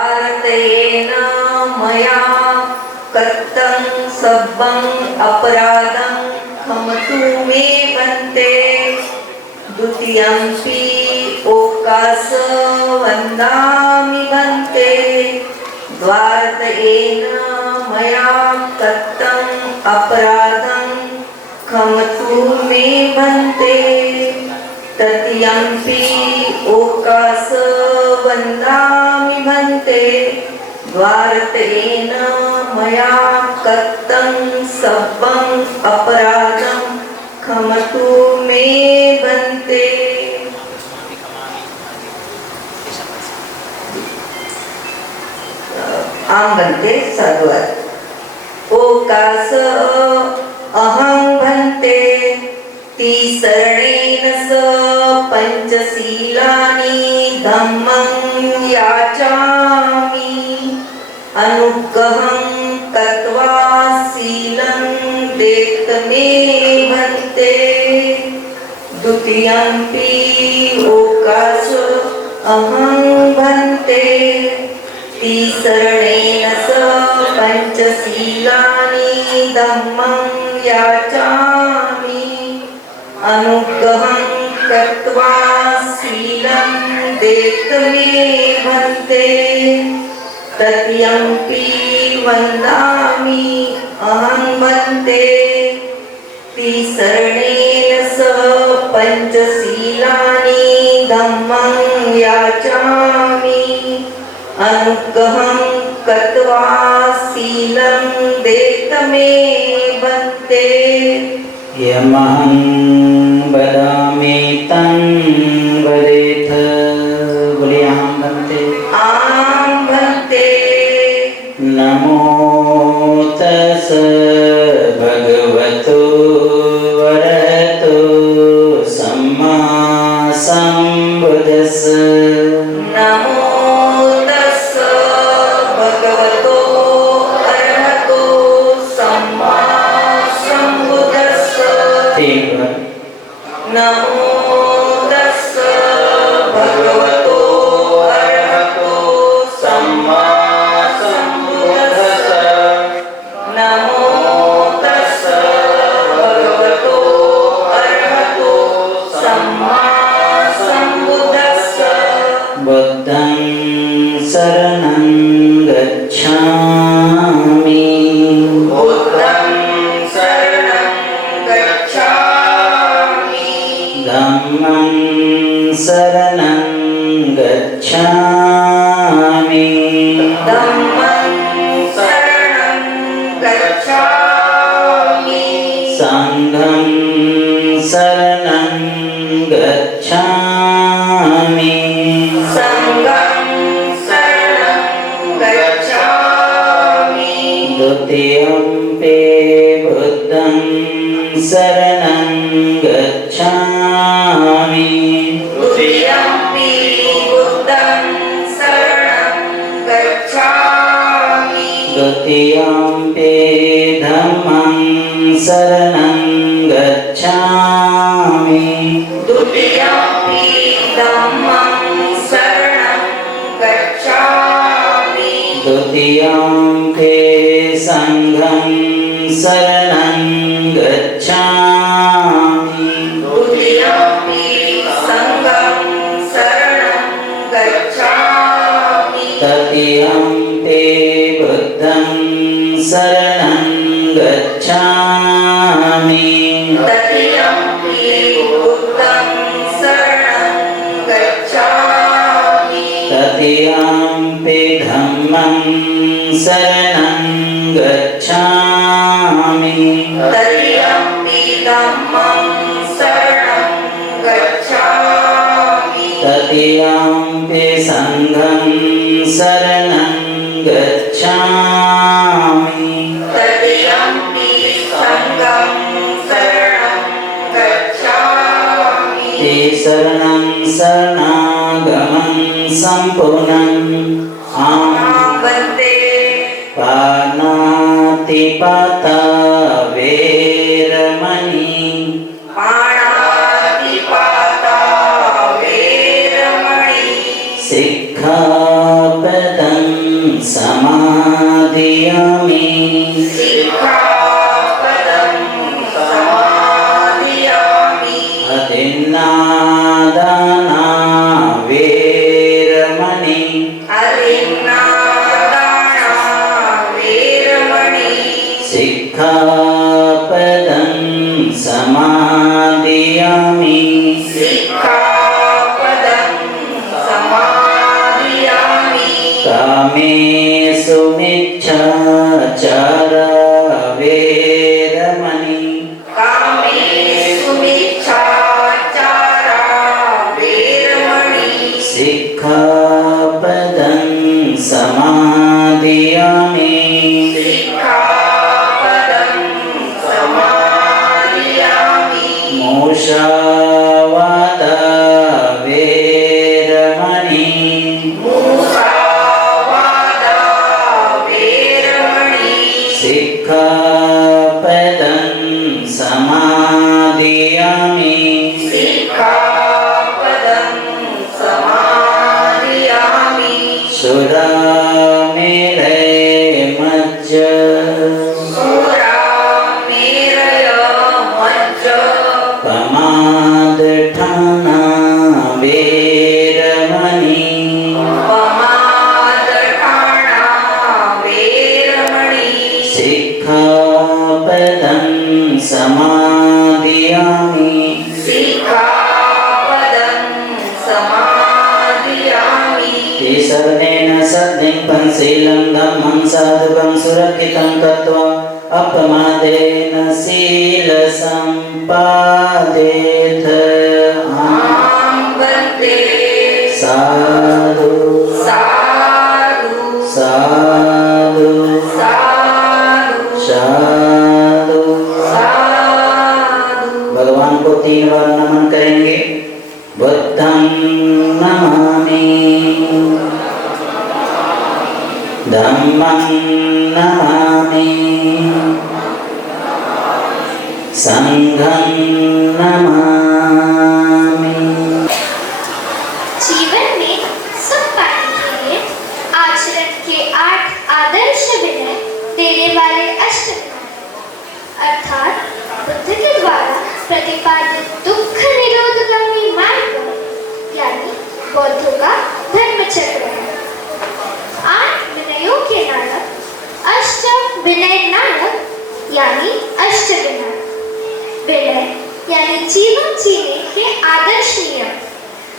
द्वारतेन मया कृतं सब्बं अपराधं क्षमतु मे भन्ते। द्वितीयंपि ओकास वन्दामि भन्ते। द्वारतेन मया कृतं अपराधं क्षमतु मे भन्ते। तृतीयंपि ओकास वन्दामि भन्ते। द्वारतेन मया कृतं सब्बं अपराधं क्षमतु मे भन्ते। आम भन्ते साधुवाद। ओकास अहं भन्ते तिसरणेन स पंचशीलानि धम्मं याचामि। अनुग्रहं कृत्वा शीलं देत मे भन्ते। द्वितीयंपि ओकास अहं भन्ते तिसरणेन स पंचशीलानि धम्मं याचामि। अनुग्रहं कृत्वा शीलं देत मे भन्ते। तृतीयंपि वन्दामि अहं भन्ते तिसरणेन स पंचशीलानि धम्मं याचामि। अनुग्रहं कृत्वा शीलं देत मे भन्ते। यमहं वदामि तं वदेथ। बोलिए आम भन्ते। आम भन्ते। नमो तस् भगवतो वरहतो सम्मा सम्बुद्धस्स। नमो तस् भगवतो अरहतो सम्मा सम्बुद्धस्स। नमो तस् भगवतो अरहतो सम्मा सम्बुद्धस्स। नमो तस् भगवतो अरहतो सम्मा सम्बुद्धस्स। बुद्धं शरणं गच्छामि। बुद्धं शरणं गच्छामि। धम्मं शरणं गच्छामि। धम्मं शरणं गच्छामि। संघं शरणं गच्छामि। संघं शरणं गच्छामि। द्वितीयंपि बुद्धं शरणं गच्छामि। द्वितीयंपि बुद्धं शरणं गच्छामि। द्वितीयंपि धम्मं शरणं गच्छामि। द्वितीयंपि धम्मं शरणं गच्छामि। द्वितीयंपि संघं शरणं गच्छामि। द्वितीयंपि संघं शरणं गच्छामि। तृतीयंपि बुद्धं शरणं गच्छामि। तृतीयंपि बुद्धं शरणं गच्छामि। तृतीयंपि धम्मं शरणं गच्छामि। तृतीयंपि धम्मं शरणं गच्छामि। तृतीयंपि संघं शरणं गच्छामि। तृतीयंपि संघं शरणं गच्छामि। शरणं शरणागमं सम्पूर्णम्। आम् भन्ते। पाणातिपाता वेरमणि। पाणातिपाता वेरमणि। सिक्खापदं समादियामि सिक्खापदं समादियामि अतिन्नादाना वेरमणि अतिन्नादाना वेरमणि सिक्खापदं समादियामि सिक्खापदं समादियामि कामेषु मिच्छाचारा वेरमणि कामेषु मिच्छाचारा वेरमणि सिक्खापदं समादियामि सिक्खापदं समादियामि मुषावादा वेरमणि मुसावादा वेरमणि सिक्खापदं समादियामि सिक्खापदं समादियामि सुरामेरयमज्ज सुरामेरय मज्ज प्रमादठाना वेरमणि पमादठाणा वेरमणि सिक्खापदं समादियामि सिक्खापदं समादियामि तिसर्णेन सद्यं पंचशीलं धम्मं साधुकं सुरक्षितं कृत्वा अपमादेन शीलसम्पादेथ आं वन्दे साधु साधु साधु साधु साधु साधु भगवान को 3 बार नमन करेंगे। बुद्धं नमामि, धम्मं नमामि, संघं नमामि। जीवन में सुख पाने के लिए आचरण के 8 आदर्श विनय देने वाले अर्थात बुद्ध के द्वारा प्रतिपादित दुख निरोधगामी मार्ग यानी बौद्धों का धर्म चक्र है। 8 विनयों के नायक अष्ट विनय नायक यानी अष्ट विनय। विनय यानी जीवन जीने के आदर्श नियम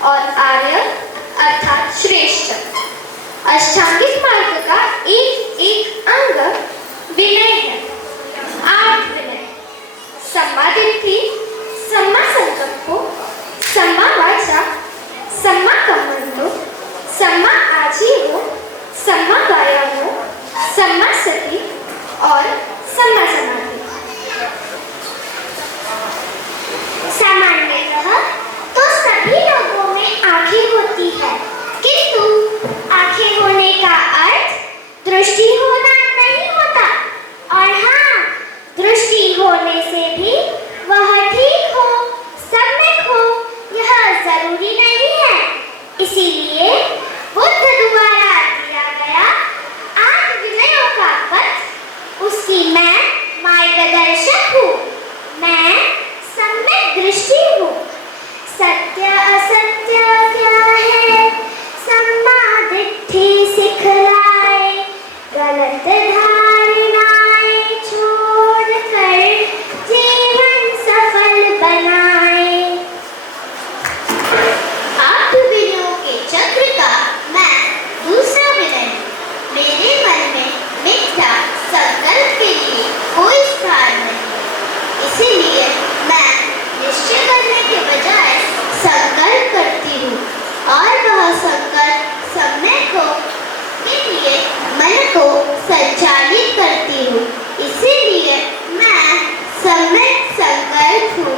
और आर्य अर्थात श्रेष्ठ। अष्टांगिक मार्ग का एक एक अंग विनय है। 8 विनय सम्मा दिट्ठि, सम्मा संकल्पो, सम्मा वाचा, सम्मा कम्मंतो, सम्मा आजीवो, सम्मा वायामो, सम्मा सति और सम्मा समाधि। सामान्यतः तो सभी लोगों में आंखें होती है, किंतु आंखें होने का अर्थ दृष्टि होना नहीं होता। और हाँ, दृष्टि होने से भी वह ठीक हो, सम्यक हो, यह जरूरी नहीं है। इसीलिए बुद्ध द्वारा दिया गया 8 विनयों का पथ, उसकी मैं मार्गदर्शक हूँ। मैं सम्यक दृष्टि हूँ। सत्य असत्य क्या है, सम्मा दिट्ठि सिखलाए, गलत धारणाएं छोड़कर जीवन सफल बनाए। 8 विनयों के चक्र का मैं दूसरा विनय। मेरे मन में मिथ्या संकल्प के लिए कोई स्थान नहीं, इसीलिए मैं निश्चय करने के बजाय संकल्प करती हूँ और वह संकल्प सम्यक हो के लिए मन को संचालित करती हूँ। इसीलिए मैं सम्यक संकल्प हूँ।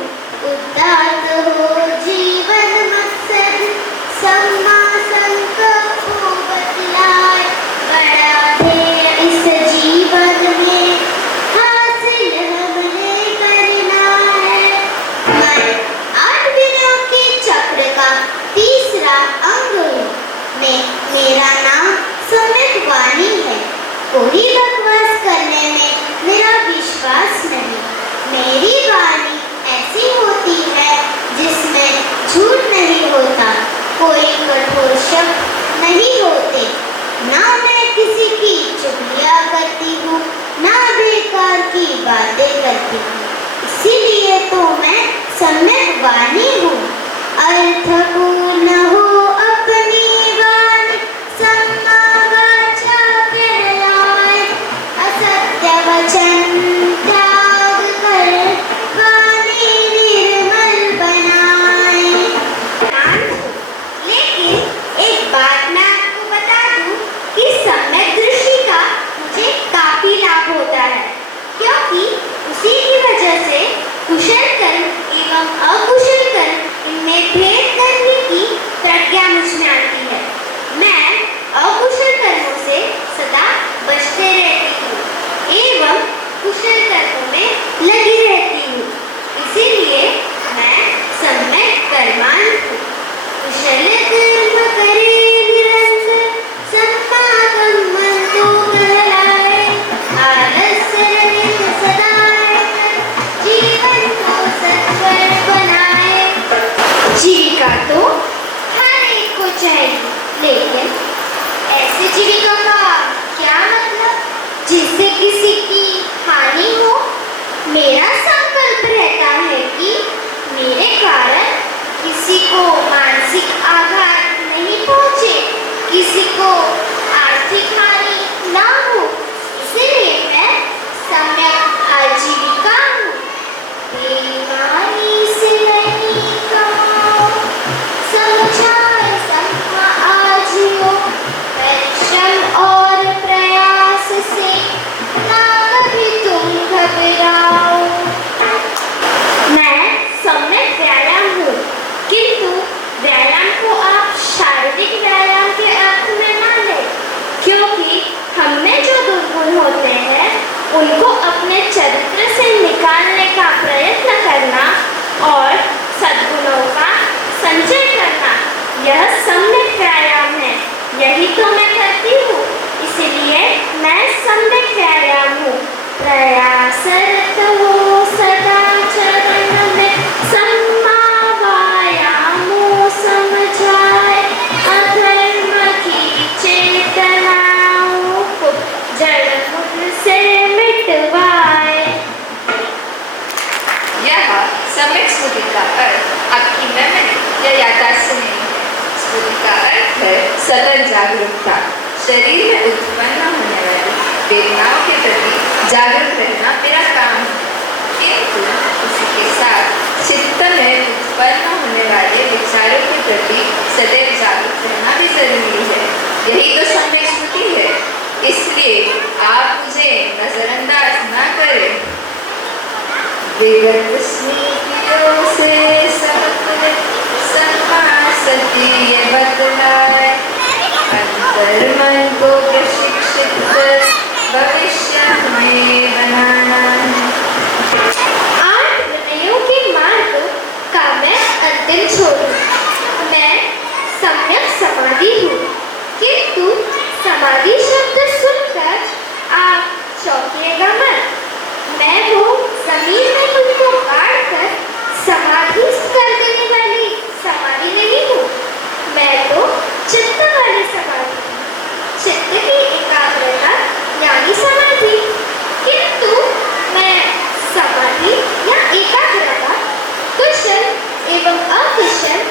उदात्त हो जीवन मकसद, सम्मा संकल्प हो बतलाए, बड़ा ध्येय इस जीवन में हासिल हमने करना है। मैं 8 विनयों के चक्र का तीसरा अंग हूँ। मेरा नाम सम्यक वाणी कोई बकवास करने में मेरा विश्वास नहीं। मेरी वाणी ऐसी होती है जिसमें झूठ नहीं होता, कोई कठोर शब्द नहीं होते। ना मैं किसी की चुगलियां करती हूँ, ना बेकार की बातें करती हूँ। इसीलिए तो मैं सम्यक वाणी हूँ। अर्थपूर्ण हो अपनी वाणी, सम्मा वाचा कहलाए। असत्य वचन त्याग कर वाणी निर्मल बनाए। लेकिन एक बात मैं आपको बता दूं कि सम्यक दृष्टि का मुझे काफी लाभ होता है, क्योंकि उसी की वजह से कुशल कर्म एवं अकुशल कर्म इनमें भेद करने की प्रज्ञा मुझ में आती है। मैं अकुशल कर्मों से सदा बचते रहती हूँ एवं कुशल कर्मों में लगी रहती हूँ। इसीलिए मैं सम्यक कर्मांध हूँ। कुशल कर्म करे निरंतर, सम्मागम मन तो कहलाए। आलस्य रहित सदा रहकर, जीवन को सत्वर बनाए। जीविका तो हर एक को चाहिए, लेकिन ऐसी जीविका का क्या मतलब जिससे किसी की हानि हो? मेरा संकल्प रहता है कि मेरे कारण किसी को मानसिक आघात नहीं पहुंचे, किसी को आर्थिक हानि ना हो। इसलिए मैं सम्यक आजीविका हूँ। बेईमानी से नहीं कमाओ, समझाए सम्मा आजियो। परिश्रम और प्रयास से ना कभी तुम घबराओ। मैं सम्यक व्यायाम हूँ, किंतु व्यायाम को आप शारीरिक व्यायाम के अर्थ में ना लें, क्योंकि हममें जो दुर्गुण होते हैं उनको अपने चरित्र से निकालने का प्रयत्न करना और सद्गुणों का संचय करना, यह सम्यक व्यायाम है। यही तो मैं करती हूँ, इसलिए मैं सम्यक व्यायाम हूँ। प्रयासरत हो सदा चरण में, सम्मा वायामो समझाए। अधर्म की चेतनाओं को जड़ मूल से मिटवाए। यह सम्यक स्मृति का अर्थ आपकी मेमोरी या याददाश्त से नहीं है। स्मृति का अर्थ है सतत जागरूकता। शरीर में उत्पन्न होने वाली वेदनाओं के प्रति जागरूक रहना मेरा काम है, किंतु उसी के साथ चित्त में उत्पन्न होने वाले विचारों के प्रति सदैव जागरूक रहना भी जरूरी है। यही तो सम्यक स्मृति है। इसलिए आप मुझे नजरअंदाज न करें। विगत स्मृतियों से सतत सम्मा सती ये बतलाए। अंतर मन को प्रशिक्षित कर भविष्य में बनाना है। 8 विनयों के मार्ग का मैं अंतिम छोड़ू। मैं सम्यक समाधि हूँ, किंतु समाधि शब्द सुनकर आप चौंकिएगा मत। मैं वो जमीन में खुद को गाड़कर समाधि कर देने वाली समाधि नहीं हूँ। मैं तो चित्त वाली समाधि हूँ, चित्त की एकाग्रता यानी समाधि। किंतु मैं समाधि या एकाग्रता, कुशल एवं अकुशल,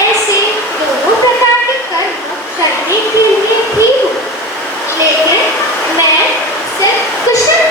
ऐसे दोनों प्रकार के कर्म करने के लिए भी हूँ, लेकिन मैं सिर्फ कुशल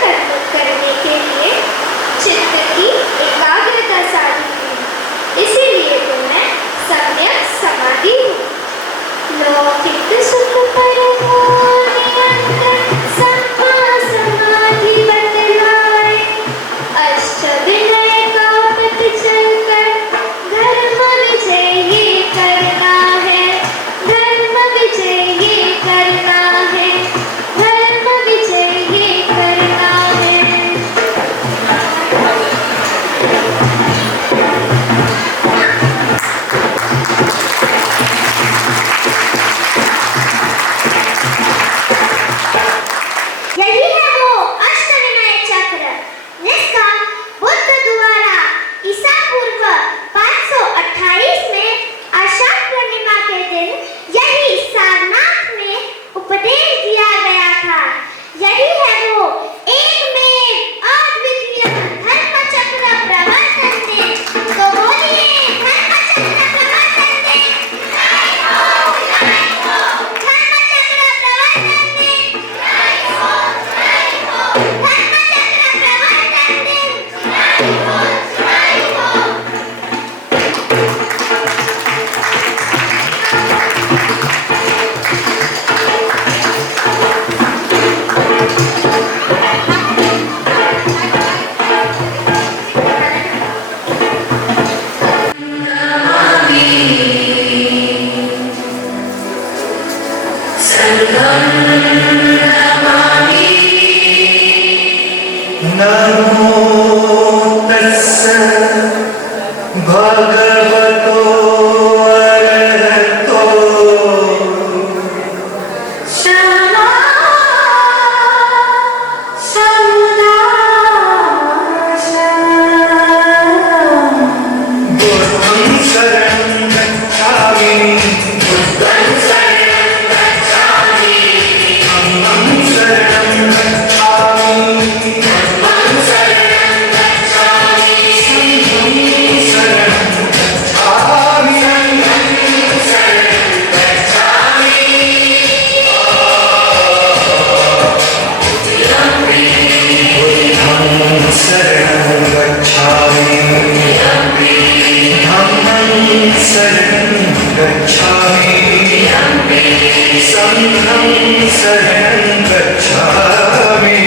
गच्छामि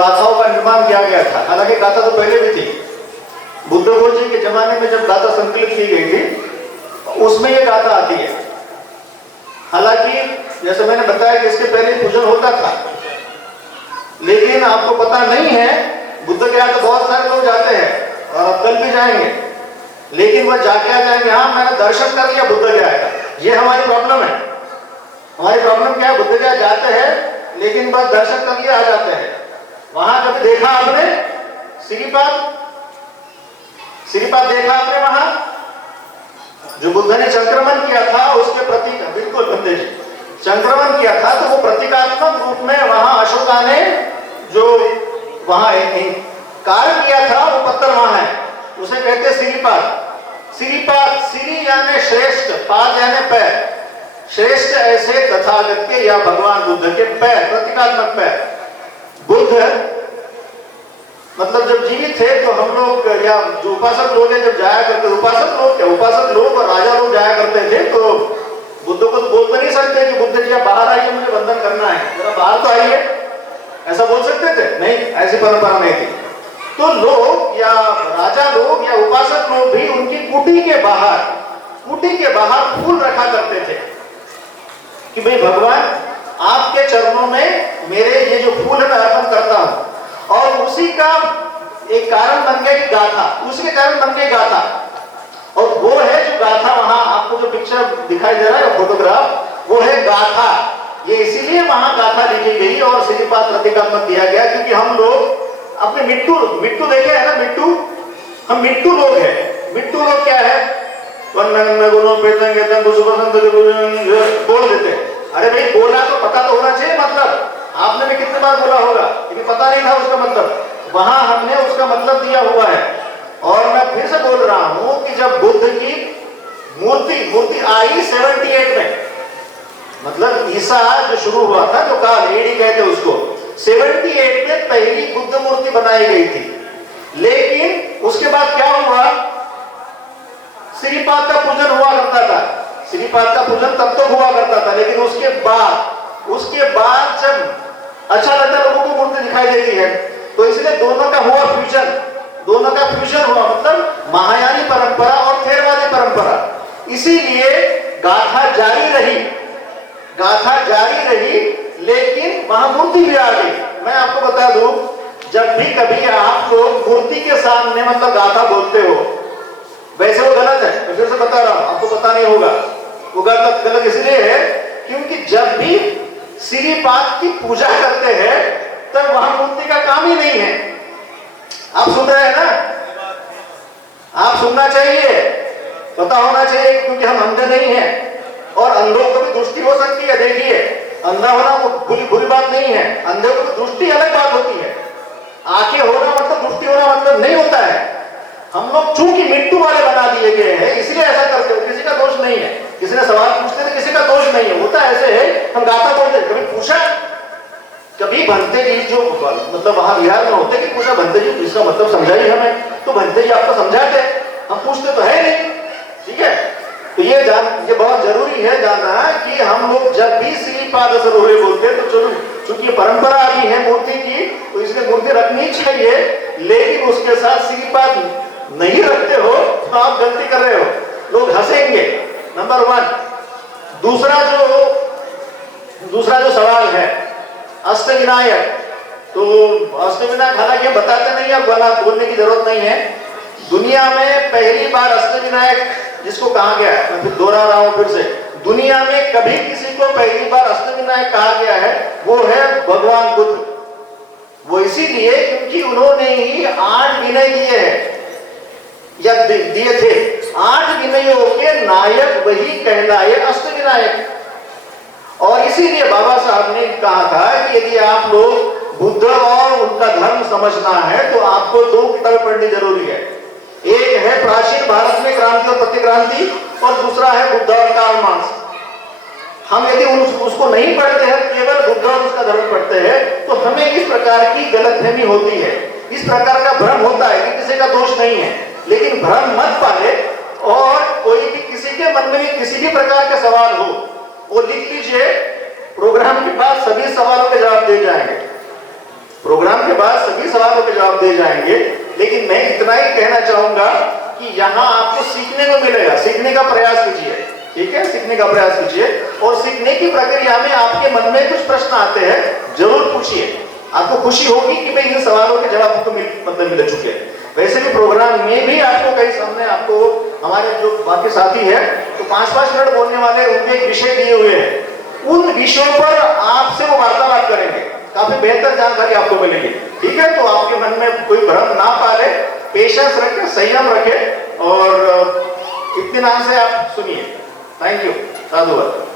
गाथाओं का निर्माण किया गया था। हालांकि गाथा तो पहले भी थी, बुद्ध घोष जी के जमाने में जब गाथा संकलित की गई थी उसमें ये गाथा आती है। हालांकि जैसे मैंने बताया कि इसके पहले पूजन होता था, लेकिन आपको पता नहीं है, बुद्ध के यहाँ तो बहुत सारे लोग जाते हैं और अब कल भी जाएंगे, लेकिन वह जाके आ जाएंगे, हाँ मैंने दर्शन कर लिया बुद्ध के आएगा। ये हमारी प्रॉब्लम है। हमारी प्रॉब्लम क्या है, बुद्ध के यहाँ जाते हैं लेकिन बस दर्शन कर लिया आ जाते हैं। वहां कभी देखा आपने श्रीपाद देखा आपने? वहां जो बुद्ध ने संक्रमण किया था उसके प्रतीक, बिल्कुल बंदे जी संक्रमण किया था, तो वो प्रतीकात्मक रूप में वहां अशोका ने जो वहां कार्य किया था वो पत्थर वहां है, उसे कहते श्रीपाद। श्री यानी श्रेष्ठ, पाद यानी पैर, श्रेष्ठ ऐसे तथागत के या भगवान बुद्ध के पैर, प्रतीकात्मक पैर। बुद्ध मतलब जब जीवित थे तो हम लोग या जो उपासक लोग हैं जब जाया करते, उपासक लोग और राजा लोग जाया करते थे, तो बुद्ध को बोल तो नहीं सकते कि बुद्ध जी आप बाहर आइए, मुझे बंधन करना है, जरा बाहर तो आइए, ऐसा बोल सकते थे? नहीं, ऐसी परंपरा नहीं थी। तो लोग या राजा लोग या उपासक लोग भी उनकी कुटी के बाहर फूल रखा करते थे कि भाई भगवान आपके चरणों में मेरे ये जो फूल है मैं अर्पण करता हूं। और उसी का एक कारण बन गया कि गाथा, उसके कारण बन गई गाथा। और वो है जो गाथा, वहां आपको जो पिक्चर दिखाई दे रहा है फोटोग्राफ, वो है गाथा। ये इसीलिए वहां गाथा लिखी गई और श्रीपाद प्रतीकात्मक दिया गया, क्योंकि हम लोग अपने मिट्टू देखे है ना, हम मिट्टू लोग हैं। मिट्टू लोग क्या है, बोल देते हैं। अरे भाई बोला तो पता तो होना चाहिए, मतलब आपने भी कितने बार बोला होगा, लेकिन पता नहीं था उसका मतलब। वहां हमने उसका मतलब दिया हुआ है। और मैं फिर से बोल रहा हूं कि जब बुद्ध की मूर्ति आई 78 में, मतलब ईसा जो शुरू हुआ था, जो काल एडी कहते उसको, 78 में पहली बुद्ध मूर्ति बनाई गई थी। लेकिन उसके बाद क्या हुआ, श्रीपाद का पूजन हुआ करता था। श्रीपाद का पूजन तब तक हुआ करता था, लेकिन उसके बाद जब अच्छा लगता है लोगों को मूर्ति दिखाई देती है, तो इसलिए दोनों का फ्यूजन हुआ, मतलब महायानी परंपरा और थेरवादी परंपरा। इसीलिए गाथा जारी रही, लेकिन वहां मूर्ति भी आ गई। मैं आपको बता दूं, जब भी कभी आप लोग मूर्ति के सामने मतलब गाथा बोलते हो, वैसे वो गलत है, मैं फिर से बता रहा हूं, आपको पता नहीं होगा, वो गलत इसलिए है क्योंकि जब भी श्रीपाद की पूजा करते हैं तब वहां मूर्ति का काम ही नहीं है। आप सुन रहे हैं ना? आप सुनना चाहिए, पता होना चाहिए, क्योंकि हम अंधे नहीं हैं और अंधों को भी दृष्टि हो सकती है। देखिए, अंधा होना वो बुरी बात नहीं है, अंधे को भी दृष्टि अलग बात होती है। आंखें होना मतलब दृष्टि होना मतलब नहीं होता है। हम लोग चूंकि मिट्टू वाले बना दिए गए हैं, इसलिए ऐसा करते हो, किसी का दोष नहीं है। किसी ने सवाल पूछते थे, किसी का दोष नहीं है, होता ऐसे है, हम गाथा बोलते। कभी पूछा, कभी भंते जी जो मतलब वहां बिहार में होते कि पूछा, भंते जी इसका मतलब समझाइए हमें, तो भंते जी आपको समझाते, हम पूछते तो है नहीं। ठीक है, तो ये बहुत जरूरी है जानना कि हम लोग जब भी श्रीपाद सरोवरे बोलते हैं, तो चलो चूंकि परंपरा अभी है मूर्ति की, तो इसलिए मूर्ति रखनी चाहिए, लेकिन उसके साथ श्रीपाद नहीं रखते हो तो आप गलती कर रहे हो, लोग हंसेंगे। नंबर 1। दूसरा जो सवाल है अष्टविनायक, तो अष्टविनायक हालांकि हम बताते नहीं, अब वाला बोलने की जरूरत नहीं है। दुनिया में पहली बार अष्टविनायक जिसको कहा गया है, मैं फिर दोहरा रहा हूं फिर से, दुनिया में कभी किसी को पहली बार अष्टविनायक कहा गया है, वो है भगवान बुद्ध। वो इसीलिए क्योंकि उन्होंने ही 8 विनय दिए हैं या दिए थे। 8 विनयों के नायक वही कहलाए अष्टविनायक। और इसीलिए बाबा साहब ने कहा था कि यदि आप लोग बुद्ध और उनका धर्म समझना है तो आपको 2 किताबें पढ़नी जरूरी है। एक है प्राचीन भारत में क्रांति और प्रतिक्रांति, और दूसरा है बुद्ध और कार्ल मार्क्स। हम यदि उसको नहीं पढ़ते हैं, केवल बुद्ध और उसका धर्म पढ़ते हैं, तो हमें इस प्रकार की गलतफहमी होती है, इस प्रकार का भ्रम होता है कि किसी का दोष नहीं है। लेकिन भ्रम मत पाले, और कोई भी किसी के मन में भी किसी भी प्रकार का सवाल हो, वो लिख लीजिए, प्रोग्राम के बाद सभी सवालों के जवाब दे जाएंगे। प्रोग्राम के बाद सभी सवालों के जवाब दे जाएंगे, लेकिन मैं इतना ही कहना चाहूंगा कि यहाँ आपको सीखने को मिलेगा, सीखने का प्रयास कीजिए, ठीक है, सीखने का प्रयास कीजिए। और सीखने की प्रक्रिया में आपके मन में कुछ प्रश्न आते हैं, जरूर पूछिए, आपको खुशी होगी कि भाई इन सवालों के जवाब आपको मिल चुके हैं। वैसे भी प्रोग्राम में भी आपको कई सामने आपको हमारे जो बाकी साथी है तो 5-5 मिनट बोलने वाले उनके एक विषय दिए हुए हैं, उन विषयों पर आपसे वो वार्तालाप करेंगे, काफी बेहतर जानकारी आपको मिलेगी, ठीक है। तो आपके मन में कोई भ्रम ना पाले, पेशेंस रखे, संयम रखे और इत्मीनान से आप सुनिए। थैंक यू, साधुवाद।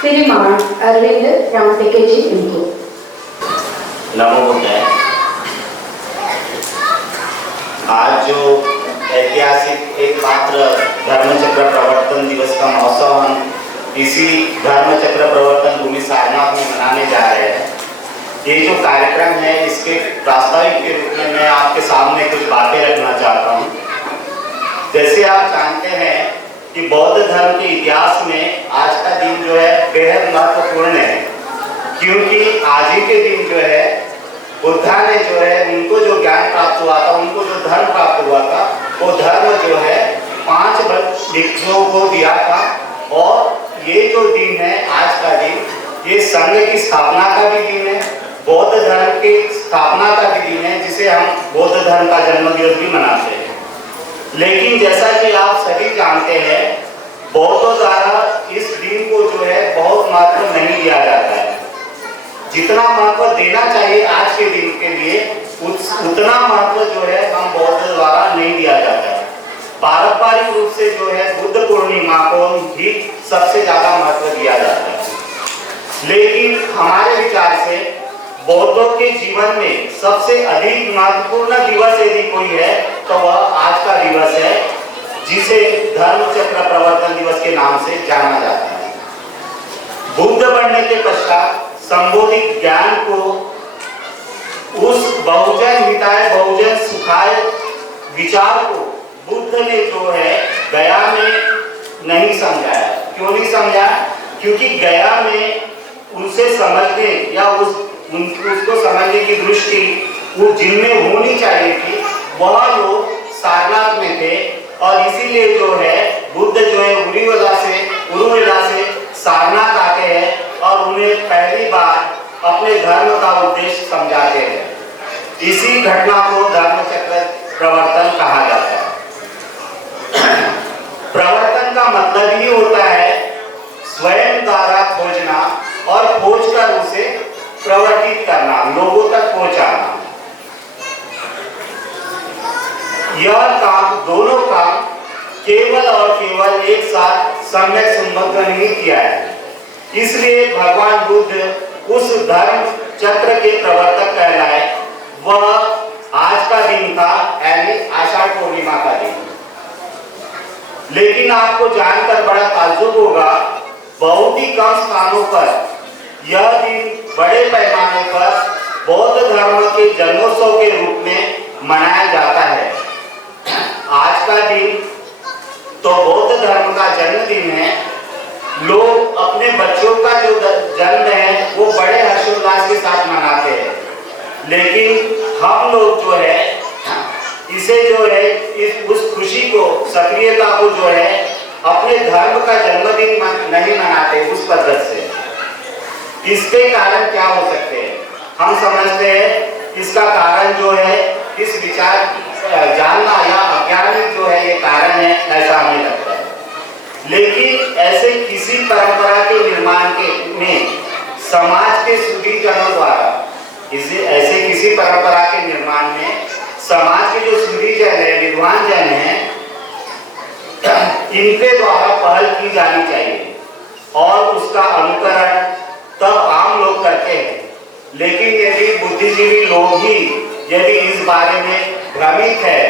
श्रीमान अरविंद रामटेके जी इनको। नमो बुद्धाय। आज जो ऐतिहासिक एकमात्र धर्मचक्र प्रवर्तन दिवस का महोत्सव हम इसी धर्मचक्र प्रवर्तन भूमि सारनाथ में मनाने जा रहे हैं, ये जो कार्यक्रम है इसके प्रास्ताविक के रूप में मैं आपके सामने कुछ बातें रखना चाहता हूँ। जैसे आप जानते हैं कि बौद्ध धर्म के इतिहास में आज का दिन जो है बेहद महत्वपूर्ण है, क्योंकि आज ही के दिन जो है बुद्धा ने जो है उनको जो ज्ञान प्राप्त हुआ था, उनको जो धर्म प्राप्त हुआ था, वो धर्म जो है 5 भिक्षुओं को दिया था। और ये जो दिन है आज का दिन, ये संघ की स्थापना का भी दिन है, बौद्ध धर्म की स्थापना का भी दिन है, जिसे हम बौद्ध धर्म का जन्म दिवस भी मनाते हैं। लेकिन जैसा कि आप सभी जानते हैं, बौद्धों द्वारा इस दिन को जो है बहुत महत्व नहीं दिया जाता है। जितना महत्व देना चाहिए आज के दिन के लिए उतना महत्व जो है हम बौद्ध द्वारा नहीं दिया जाता है। पारंपरिक रूप से जो है बुद्ध पूर्णिमा को ही सबसे ज्यादा महत्व दिया जाता है। लेकिन हमारे विचार से बौद्धों के जीवन में सबसे अधिक महत्वपूर्ण दिवस यदि कोई है तो वह आज का दिवस है, जिसे धर्मचक्र प्रवर्तन दिवस के नाम से जाना जाता है। बुद्ध बनने के पश्चात संबोधित ज्ञान को, उस बहुजन हिताय बहुजन सुखाय विचार को बुद्ध ने जो है गया में नहीं समझाया। क्यों नहीं समझा? क्योंकि गया में उनसे समझने या उसको समझने की दृष्टि वो जिनमें होनी चाहिए थी, वह लोग सारनाथ में थे। और इसीलिए जो है बुद्ध जो है उरुवेला से सारनाथ आते हैं और उन्हें पहली बार अपने धर्म का उद्देश्य समझाते हैं। इसी घटना को धर्मचक्र प्रवर्तन कहा जाता है। प्रवर्तन का मतलब ही होता है स्वयं द्वारा खोजना और खोज कर उसे प्रवर्तित करना, लोगों तक पहुंचाना। यह काम, दोनों काम केवल और केवल एक साथ सम्यक संबद्ध नहीं किया है। इसलिए भगवान बुद्ध उस धर्म चक्र के प्रवर्तक कहलाए। वह आज का दिन था, यानी आषाढ़ पूर्णिमा का दिन। लेकिन आपको जानकर बड़ा ताज्जुब होगा, बहुत ही कम स्थानों पर यह दिन बड़े पैमाने पर बौद्ध धर्म के जन्मोत्सव के रूप में मनाया जाता है। आज का दिन तो बौद्ध धर्म का जन्मदिन है। लोग अपने बच्चों का जो जन्म है वो बड़े हर्षोल्लास के साथ मनाते हैं। लेकिन हम लोग जो है इसे जो है उस खुशी को, सक्रियता को जो है अपने धर्म का जन्मदिन नहीं मनाते उस पद्धति से। इसके कारण क्या हो सकते हैं? हम समझते हैं इसका कारण जो है इस विचार जानना या अज्ञान जो है ये कारण है, ऐसा हमें लगता है। लेकिन ऐसे किसी परंपरा के निर्माण में समाज के सुधीजनों द्वारा, ऐसे किसी परंपरा के निर्माण में समाज के जो सुधीजन है, विद्वान जन है, इनके द्वारा पहल की जानी चाहिए और उसका अनुकरण तब आम लोग करते हैं। लेकिन यदि बुद्धिजीवी लोग ही यदि इस बारे में भ्रमित है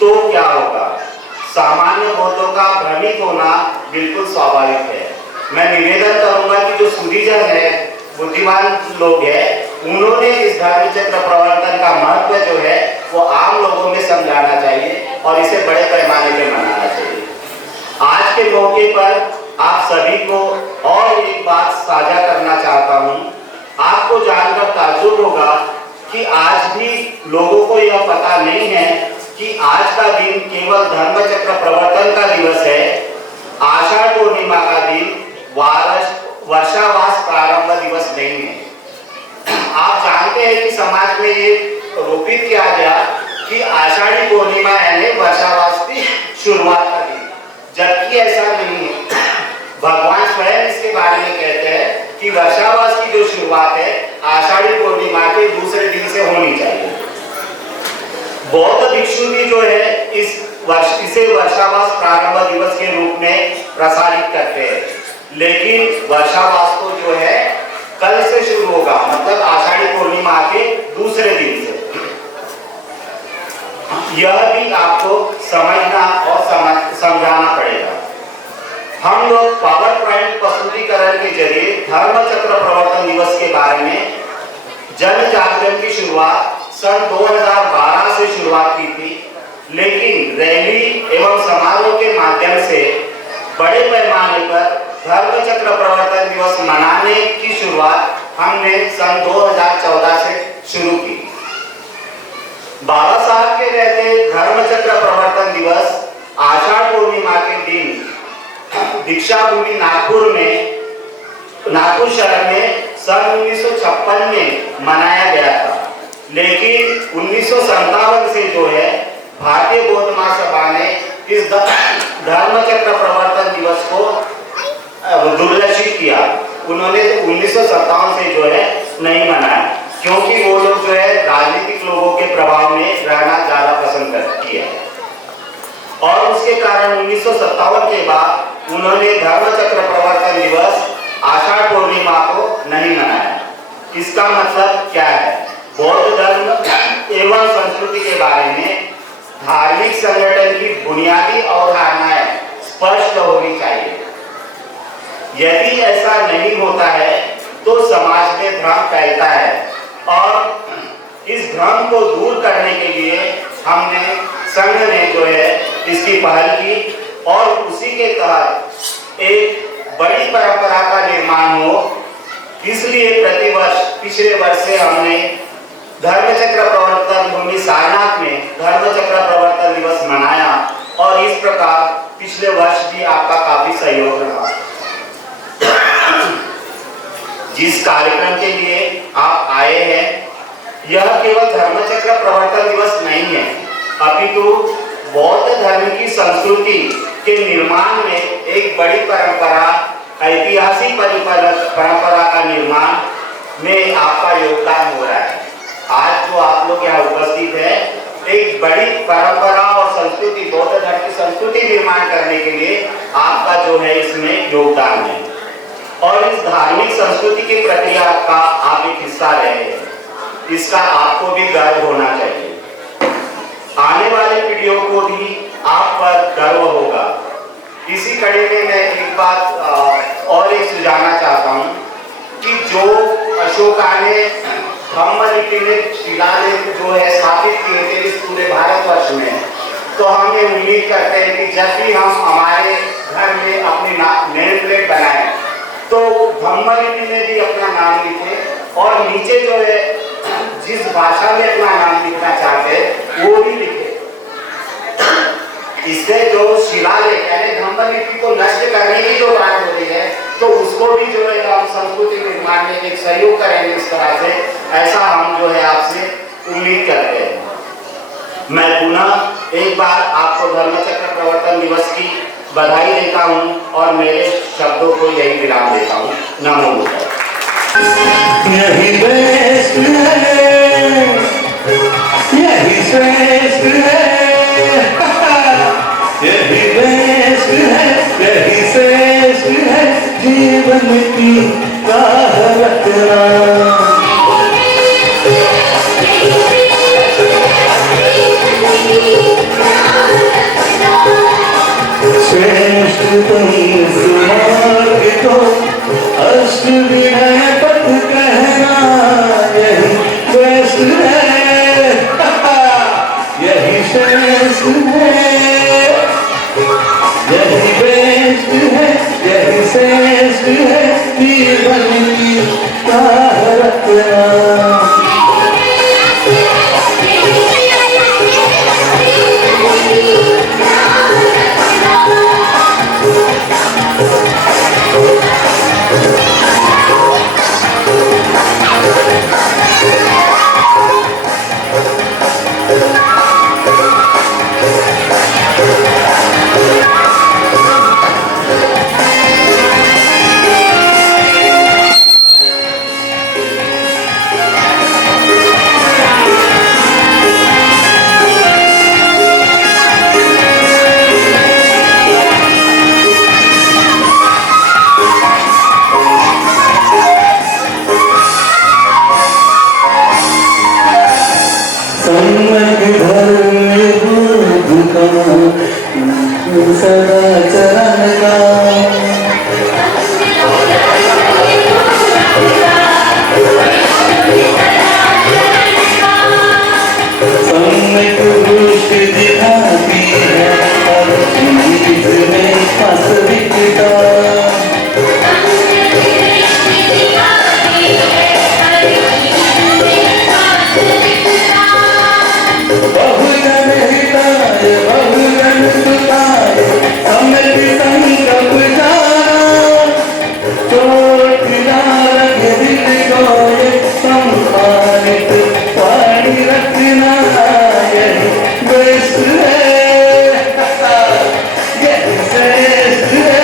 तो क्या होगा? सामान्य बौद्धों का भ्रमित होना बिल्कुल स्वाभाविक है। मैं निवेदन करूंगा कि जो सुधीजन है, बुद्धिमान लोग हैं, उन्होंने इस धर्मचक्र प्रवर्तन का महत्व जो है वो आम लोगों में समझाना चाहिए और इसे बड़े पैमाने पे मनाना चाहिए। आज के मौके पर आप सभी को और एक बात साझा करना चाहता हूं। आपको जानकर ताज्जुब होगा कि आज भी लोगों को यह पता नहीं है कि आज का दिन केवल धर्मचक्र प्रवर्तन का दिवस है। आषाढ़ पूर्णिमा का दिन वर्षावास प्रारंभ दिवस नहीं है। आप जानते हैं कि समाज में ये रोपित किया गया कि आषाढ़ी पूर्णिमा यानी वर्षावास की शुरुआत का दिन, जबकि ऐसा नहीं है। भगवान स्वयं इसके बारे में कहते हैं कि वर्षावास की जो शुरुआत है आषाढ़ी पूर्णिमा के दूसरे दिन से होनी चाहिए। बौद्ध भिक्षु भी जो है इसे वर्षावास प्रारंभ दिवस के रूप में प्रसारित करते हैं, लेकिन वर्षावास को जो है कल से शुरू होगा, मतलब आषाढ़ी पूर्णिमा के दूसरे दिन से। यह भी आपको समझना और समझाना पड़ेगा। हम लोग पावर पॉइंट प्रस्तुतिकरण के जरिए धर्मचक्र प्रवर्तन दिवस के बारे में जन जागरण की शुरुआत सन 2012 से शुरुआत की थी, लेकिन रैली एवं समारोह के माध्यम से बड़े पैमाने पर धर्मचक्र प्रवर्तन दिवस मनाने की शुरुआत हमने सन 2014 से शुरू की। बाबा साहब के रहते धर्मचक्र प्रवर्तन दिवस आषाढ़ पूर्णिमा के दिन दीक्षा भूमि नागपुर शहर में सन 1956 में मनाया गया था, लेकिन 1957 से जो है भारतीय बौद्ध महासभा ने इस धर्मचक्र प्रवर्तन दिवस को दुर्लक्षित किया। उन्होंने 1957 से जो है नहीं मनाया, क्योंकि वो लोग जो है राजनीतिक लोगों के प्रभाव में रहना ज्यादा पसंद करती है, और उसके कारण 1957 के बाद उन्होंने धर्मचक्र प्रवर्तन दिवस आषाढ़ पूर्णिमा को नहीं मनाया। इसका मतलब क्या है? बौद्ध धर्म एवं संस्कृति के बारे में धार्मिक संगठन की बुनियादी अवधारणाएं स्पष्ट होनी चाहिए। यदि ऐसा नहीं होता है तो समाज में भ्रम फैलता है, और इस भ्रम को दूर करने के लिए हमने संघ ने जो है इसकी पहल की, और उसी के तहत एक बड़ी परंपरा का निर्माण हो। इसलिए प्रतिवर्ष पिछले वर्ष से हमने धर्मचक्र प्रवर्तन भूमि सारनाथ में धर्मचक्र प्रवर्तन दिवस मनाया, और इस प्रकार पिछले वर्ष भी आपका काफी सहयोग रहा। जिस कार्यक्रम के लिए आप आए हैं यह केवल धर्मचक्र प्रवर्तन दिवस नहीं है, अपितु बौद्ध धर्म की संस्कृति के निर्माण में एक बड़ी परंपरा, ऐतिहासिक परंपरा का निर्माण में आपका योगदान हो रहा है। आज जो आप लोग यहाँ उपस्थित हैं, एक बड़ी परंपरा और संस्कृति, बौद्ध धर्म की संस्कृति निर्माण करने के लिए आपका जो है इसमें योगदान है, और इस धार्मिक संस्कृति की प्रक्रिया का आप एक हिस्सा रहे हैं। इसका आपको भी गर्व होना चाहिए। आने वाली पीढ़ियों को भी आप पर गर्व होगा। इसी कड़ी में मैं एक बात और एक सुझाना चाहता हूँ कि जो अशोका ने ब्रह्मलिपि में शिलालेख जो है स्थापित किए थे इस पूरे भारतवर्ष में, तो हम ये उम्मीद करते हैं कि जब भी हम हमारे घर में अपनी नेम प्लेट बनाएं तो ब्रह्मलिपि में भी अपना नाम लिखें, और नीचे जो है जिस भाषा में अपना नाम लिखना चाहते हैं वो भी लिखें। इससे जो शिलालेख यानी ब्रह्मलिपि को नष्ट करने की जो बात हो रही है, तो उसको भी जो है हम संस्कृति निर्माण में एक सहयोग करेंगे। इस तरह से ऐसा हम जो है आपसे उम्मीद करते हैं। मैं पुनः एक बार आपको धर्मचक्र प्रवर्तन दिवस की बधाई देता हूँ, और मेरे शब्दों को यही विराम देता हूँ। नमो बुद्धाय। यही बेस्ट है, यही श्रेष्ठ है, यही बेस्ट है, यही श्रेष्ठ है, जीवन की राह रखना। श्रेष्ठतम सुमार्ग को अष्टविनय पथ कहना, यही बेस्ट है, यही श्रेष्ठ है, यही रखना। सदा चरण का सम्यक दृष्टि दिखाती है हर चीज में वास्तविकता। बहुजन हिताय बहुजन सुखाय समृद्धि संकल्प जाना। चोट ना लगे दिल को ये सम्मानित वाणी रखना। यही बेस्ट है, यही श्रेष्ठ है।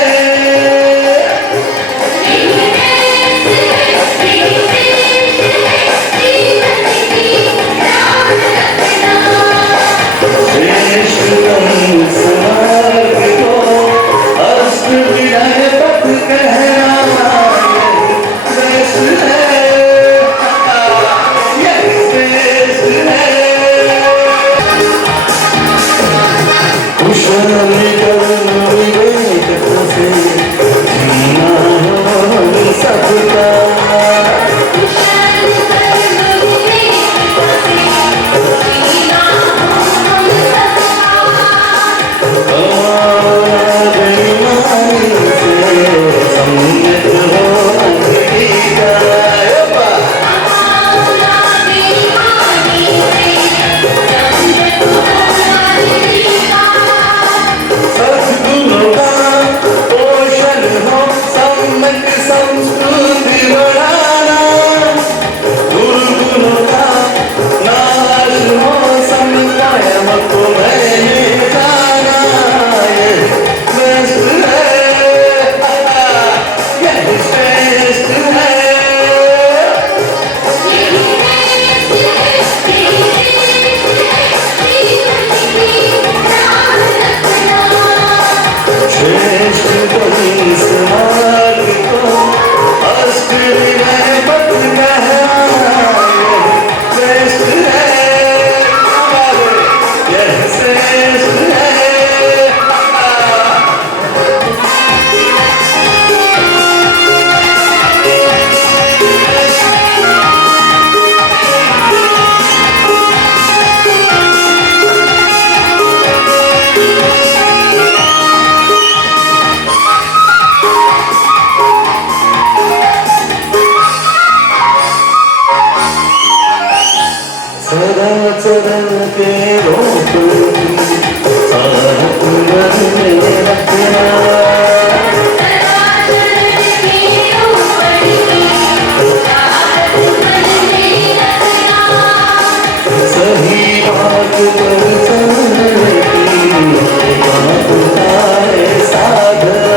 चरण के रोक साथ में रखना। सही बात पर चलने की बात तारे साधना।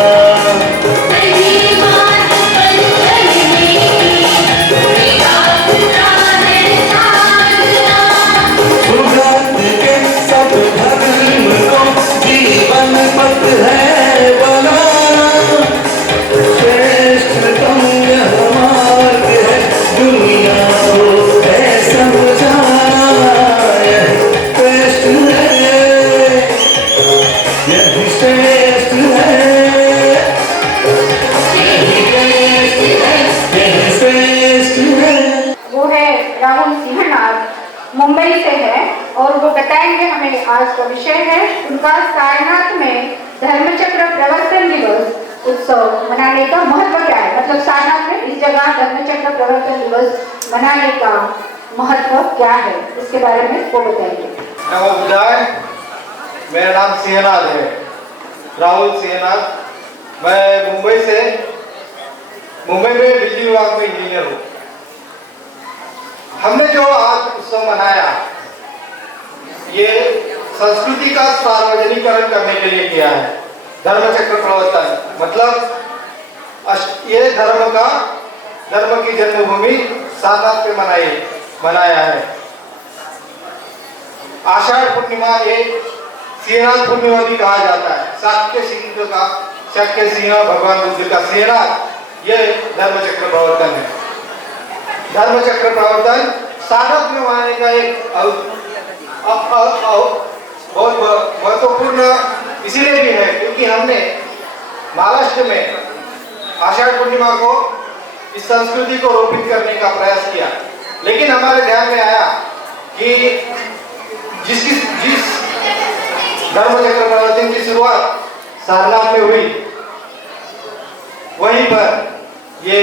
वो है राहुल सिंहनाथ, मुंबई से है और वो बताएंगे हमें आज का विषय है उनका सारनाथ में धर्मचक्र प्रवर्तन दिवस उत्सव मनाने का महत्व क्या है। मतलब सारनाथ में इस जगह धर्मचक्र प्रवर्तन दिवस मनाने का महत्व क्या है, इसके बारे में वो बताएंगे। नमो बुद्धाय। मेरा नाम सिंहनाथ है, राहुल सिंहनाथ। मैं मुंबई में बिजली विभाग में इंजीनियर हूँ। हमने जो आज उत्सव मनाया, ये संस्कृति का सार्वजनिकरण करने के लिए किया है। धर्म चक्र प्रवर्तन मतलब ये धर्म की जन्मभूमि सारनाथ पे मनाया है। आषाढ़ पूर्णिमा एक सिंहनाथ पूर्णिमा भी कहा जाता है। शाक्य सिंह भगवान बुद्ध का सिंहनाथ, ये धर्म चक्र प्रवर्तन है। धर्म चक्र प्रवर्तन सारनाथ में मनाने का एक बहुत महत्वपूर्ण इसीलिए भी है क्योंकि हमने महाराष्ट्र में आषाढ़ पूर्णिमा को इस संस्कृति को रोपित करने का प्रयास किया, लेकिन हमारे ध्यान में आया कि जिस धर्म चक्र प्रवर्तन की शुरुआत सारनाथ में हुई, वहीं पर ये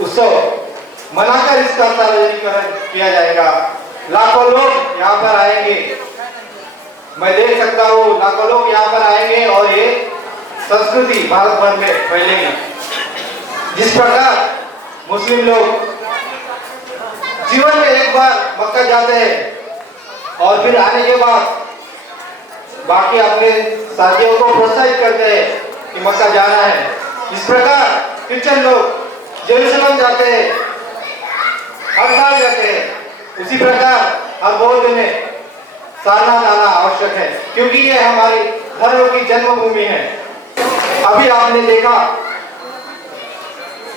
उत्सव मनाकर इसका सार्वजनिकरण किया जाएगा। लाखों लोग यहाँ पर आएंगे, मैं देख सकता हूँ लाखों लोग यहाँ पर आएंगे और ये संस्कृति भारत भर में फैलेगी। जिस प्रकार मुस्लिम लोग जीवन में एक बार मक्का जाते हैं और फिर आने के बाद बाकी अपने साथियों को प्रोत्साहित करते हैं कि मक्का जाना है, इस प्रकार क्रिश्चियन लोग जेरूसलम जाते हैं, हर साल जाते हैं। उसी प्रकार हर बौद्ध में सारनाथ आना आवश्यक है क्योंकि ये हमारी धर्म की जन्मभूमि है। अभी आपने देखा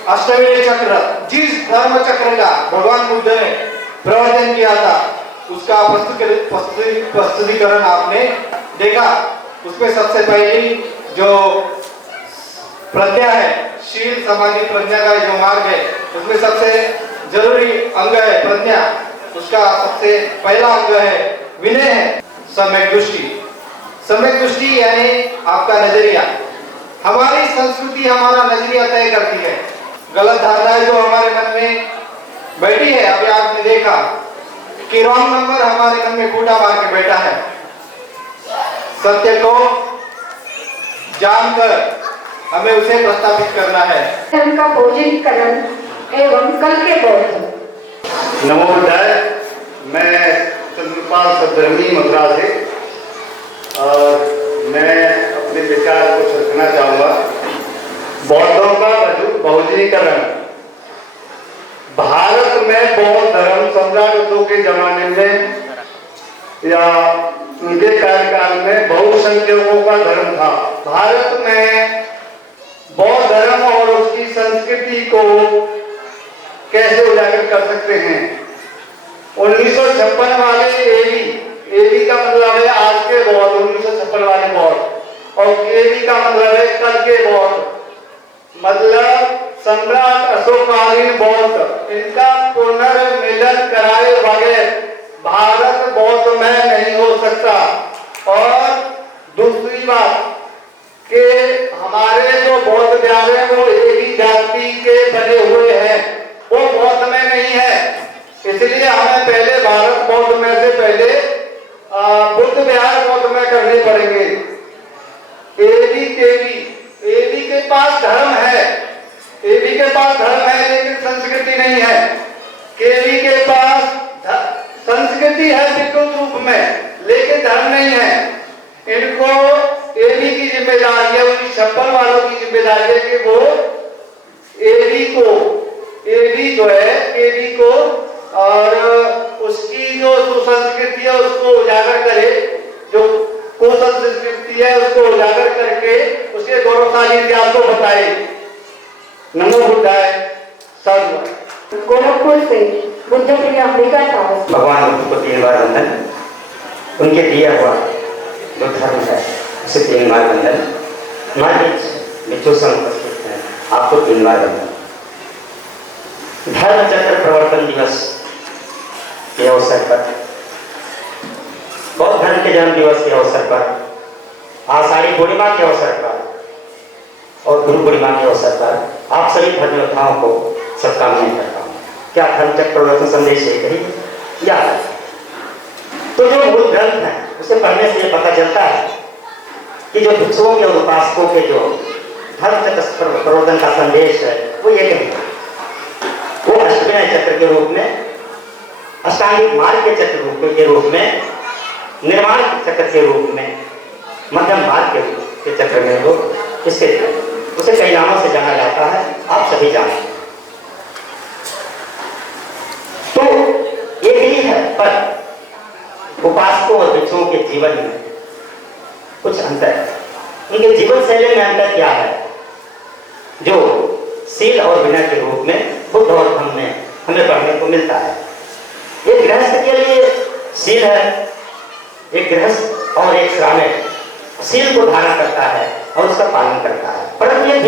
अष्टविनायक चक्र, जिस धर्म चक्र का भगवान बुद्ध ने प्रवर्तन किया था, उसका प्रस्तुतिकरण आपने देखा। उसमें सबसे पहली जो प्रज्ञा है, शील समाधि प्रज्ञा का जो मार्ग है, उसमें सबसे जरूरी अंग है प्रज्ञा। उसका सबसे पहला अंग है विनय है, सम्यक दृष्टि। सम्यक दृष्टि यानी आपका नजरिया। हमारी संस्कृति हमारा नजरिया तय करती है। गलत धारणाएं जो हमारे मन में बैठी है, अभी आपने देखा कि रॉन्ग नंबर हमारे मन में कूटा मार के बैठा है। सत्य को जानकर हमें उसे प्रस्थापित करना है। धर्म का भोजनीकरण एवं कल के बौद्ध। नमो बुद्धाय। मैं चंद्रपाल सदधर्मी मथुरा से, और मैं अपने विचार को रखना चाहूँगा। बौद्धों का बहुजनीकरण। भारत में बौद्ध धर्म सम्राटों के जमाने में या उनके कार्यकाल में बहुसंख्यकों का धर्म था। भारत में बौद्ध धर्म और उसकी संस्कृति को कैसे उजागर कर सकते हैं? 1956 वाले एवी का मतलब है आज के बौद्ध, 1956 वाले बौद्ध, और केवी का मतलब है कल के बौद्ध, मतलब सम्राट अशोकालीन बौद्ध। इनका पुनर्मिलन कराए बगैर भारत बौद्ध में नहीं हो सकता। और दूसरी बात कि हमारे जो बौद्ध विहार है वो एक ही जाति के बने हुए हैं, वो बौद्ध में नहीं है। इसलिए हमें पहले भारत बौद्ध में से पहले बुद्ध विहार बौद्ध में करने पड़ेंगे। एवी के पास धर्म है, एवी के पास धर्म है लेकिन संस्कृति नहीं है। केवी के पास संस्कृति है विकृत रूप में, लेकिन धर्म नहीं है। इनको एवी की जिम्मेदारी है, 1956 वालों की जिम्मेदारी है कि वो एवी जो है केवी को और उसकी जो सुसंस्कृति है उसको उजागर करे, जो कुसंस्कृति है उसको उजागर करके उसके गौरवशाली इतिहास को बताए। नमो बुद्धाय। साधु। गोरखपुर से बुद्ध प्रिय अंबिका साहब। भगवान बुद्ध को 3 बार वंदन। उनके दिया हुआ जो धर्म है उसे 3 बार वंदन। हमारे बीच उपस्थित हैं, आपको 3 बार वंदन। धर्म चक्र प्रवर्तन दिवस के अवसर पर, बौद्ध धर्म के जन्म दिवस के अवसर पर, आषाढ़ी पूर्णिमा के अवसर पर और गुरु पूर्णिमा के अवसर पर आप सभी धर्म योद्धाओं को शुभकामनाएं करता हूँ कि क्या धर्मचक्र प्रवर्तन संदेश एक ही या अलग? तो जो मूल ग्रंथ है उसे पढ़ने से ये पता चलता है कि जो भिक्षुओं के और उपासकों के जो धर्मचक्र प्रवर्तन का संदेश है वो ये नहीं है। वो अष्टविनय चक्र के रूप में, अष्टांगिक मार्ग के चक्र के रूप में, निर्माण चक्र के रूप में, मध्यम मार्ग के चक्र में वो इसके उसे कई नामों से जाना जाता है, आप सभी जानते हैं। तो ये भी है, पर उपासकों और भिक्षुओं के जीवन में कुछ अंतर है। उनके जीवन शैली में अंतर क्या है जो शील और विनय के रूप में बुद्ध और धम्म में हमें पढ़ने को मिलता है। एक गृहस्थ के लिए शील है, एक गृहस्थ और एक श्रामिक शील को धारण करता है और उसका पालन करता है। परंतु एक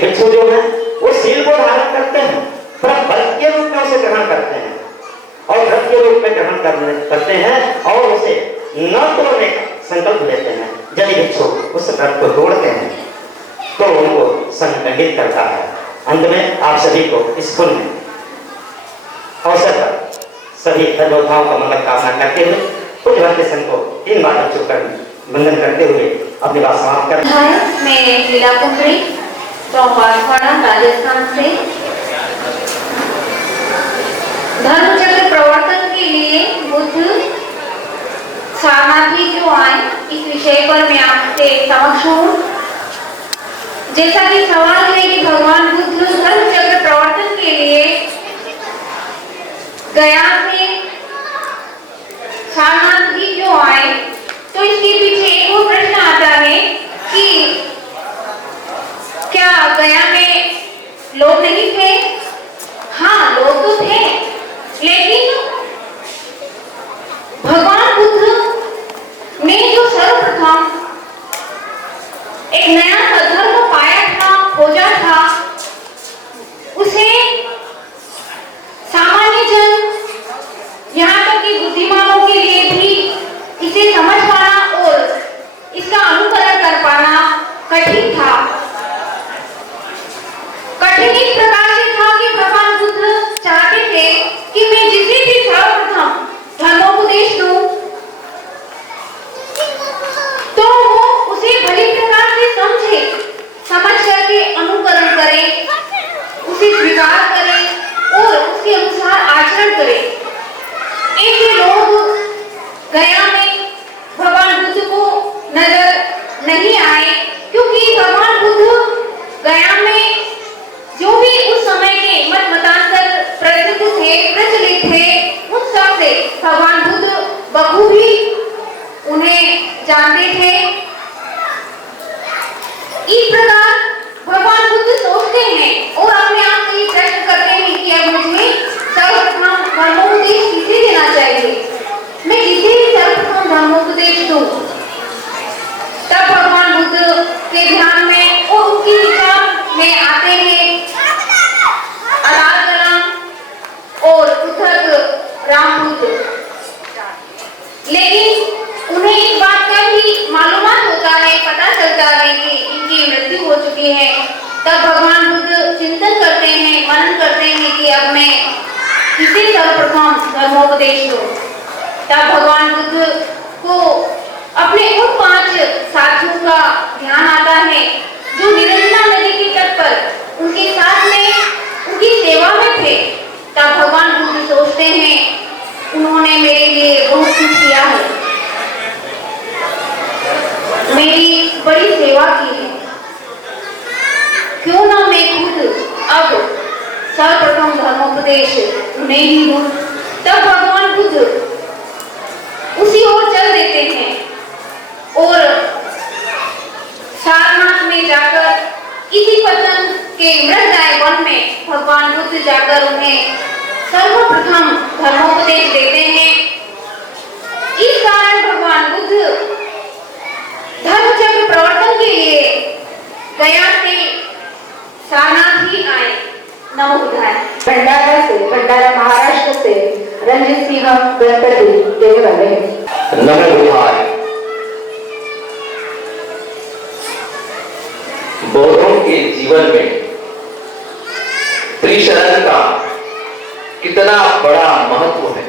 भिक्षु जो है वो शील को धारण करते हैं पर व्रत के रूप में उसे ग्रहण करते हैं और व्रत के रूप में ग्रहण करते हैं और उसे न तोड़ने का संकल्प लेते हैं। यदि भिक्षु उस व्रत को तोड़ते हैं तो उनको संदंडित करता है। अंत में आप सभी को इस पुण्य अवसर पर सभी धर्मोद्धाओं का मंगल कामना करते हुए कुछ भक्ति संघ को 3 बार कर वंदन करते हुए अपनी बात समाप्त कर। मैं लीला कुंवरी फ्रॉम बांसवाड़ा राजस्थान से धर्मचक्र प्रवर्तन के लिए बुद्ध सारनाथी जो आए इस विषय पर मैं आपसे समक्ष हूँ। जैसा कि सवाल है कि भगवान बुद्ध धर्मचक्र प्रवर्तन के लिए गया से सारनाथ जी जो आए, तो इसके पीछे एक और प्रश्न आता है कि क्या गया में लोग नहीं थे? हाँ, लोग तो थे, लेकिन भगवान बुद्ध ने जो सर्वप्रथम एक नया धर्म पाया था, खोजा था, उसे सामान्य जन यहाँ तक कि बुद्धिमानों के लिए भी इसे समझ पाना और इसका अनुकरण कर पाना कठिन था। कठिन इस प्रकार से था कि भगवान बुद्ध चाहते थे कि मैं जिसे भी सर्वप्रथम धर्मोपदेश दूं तो वो उसे भली प्रकार से समझे, समझ करके अनुकरण करे, उसे स्वीकार करे और उसके अनुसार आचरण करे। ऐसे लोग गया में भगवान बुद्ध को नजर नहीं आए, क्योंकि भगवान बुद्ध गया में जो भी उस समय के मतांतर प्रसिद्ध थे, प्रचलित थे, उन सब से भगवान बुद्ध बखूबी उन्हें जानते थे। इस प्रकार भगवान बुद्ध सोचते हैं और अपने आप से प्रश्न करते हैं कि अब मुझे सर्वप्रथम धर्मोपदेश किसे देना चाहिए, मैं किसे सर्वप्रथम धर्मोपदेश दूं। तब भगवान बुद्ध के ध्यान में और उनके विचार में आते हैं अलार्कलम और पृथक राम बुद्ध। लेकिन उन्हें इस बात का भी मालूमात होता है, पता चलता है कि इनकी मृत्यु हो चुकी है। तब भगवान बुद्ध चिंतन करते हैं, मनन करते हैं कि अब मैं किसे सर्वप्रथम धर्मोपदेश दूं। तब भगवान बुद्ध को अपने उन 5 साथियों का ध्यान आता है जो निरंजना नदी के तट पर उनके साथ में उनकी सेवा में थे। तब भगवान बुद्ध सोचते हैं उन्होंने मेरे लिए बहुत कुछ किया है, मेरी बड़ी सेवा की है, क्यों ना मैं खुद अब सर्वप्रथम धर्मोपदेश उन्हें ही दूं। तब भगवान बुद्ध उसी ओर चल देते हैं और सारनाथ में जाकर इसी पतन के मृगदाय वन में भगवान बुद्ध जाकर उन्हें सर्वप्रथम धर्मोपदेश देते हैं। इस कारण भगवान बुद्ध धर्मचक्र प्रवर्तन के लिए गया से सारनाथ ही आए। नमो बुद्धाय। भंडारा महाराष्ट्र से रंजित सिंह गणपति देने वाले हैं। नमो बुद्धाय। बौद्धों के जीवन में त्रिशरण का कितना बड़ा महत्व है।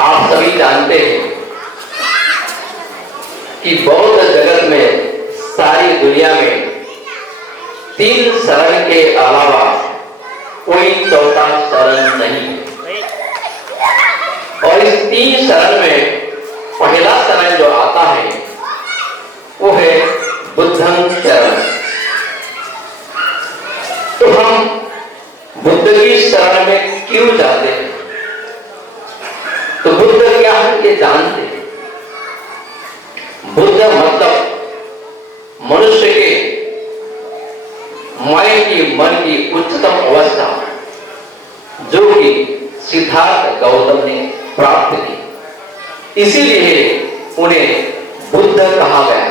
आप सभी जानते हैं कि बौद्ध जगत में, सारी दुनिया में 3 शरण के अलावा कोई चौथा शरण नहीं है। और इस 3 शरण में पहला शरण जो आता है वो है बुद्धं शरण। तो हम बुद्ध की शरण में क्यों जाते हैं? तो बुद्ध क्या है ये जानते हैं। बुद्ध मतलब मनुष्य के मन की उच्चतम अवस्था, जो कि सिद्धार्थ गौतम ने प्राप्त की, इसीलिए उन्हें बुद्ध कहा गया।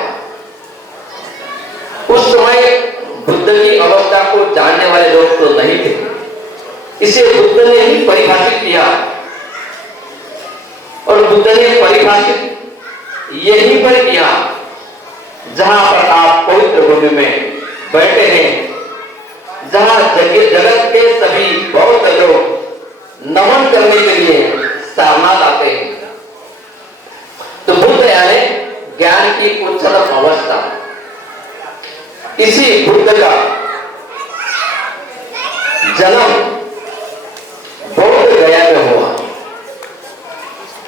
उस समय बुद्ध की अवस्था को जानने वाले लोग तो नहीं थे, इसे बुद्ध ने ही परिभाषित किया। और बुद्ध ने परिभाषित यहीं पर किया जहां पर आप पवित्र भूमि में बैठे हैं, जहां जगत के सभी बौद्ध लोग नमन करने के लिए सारनाथ आते हैं। तो बुद्ध यानी ज्ञान की उच्चतम अवस्था। इसी बुद्ध का जन्म बौद्ध गया में हुआ।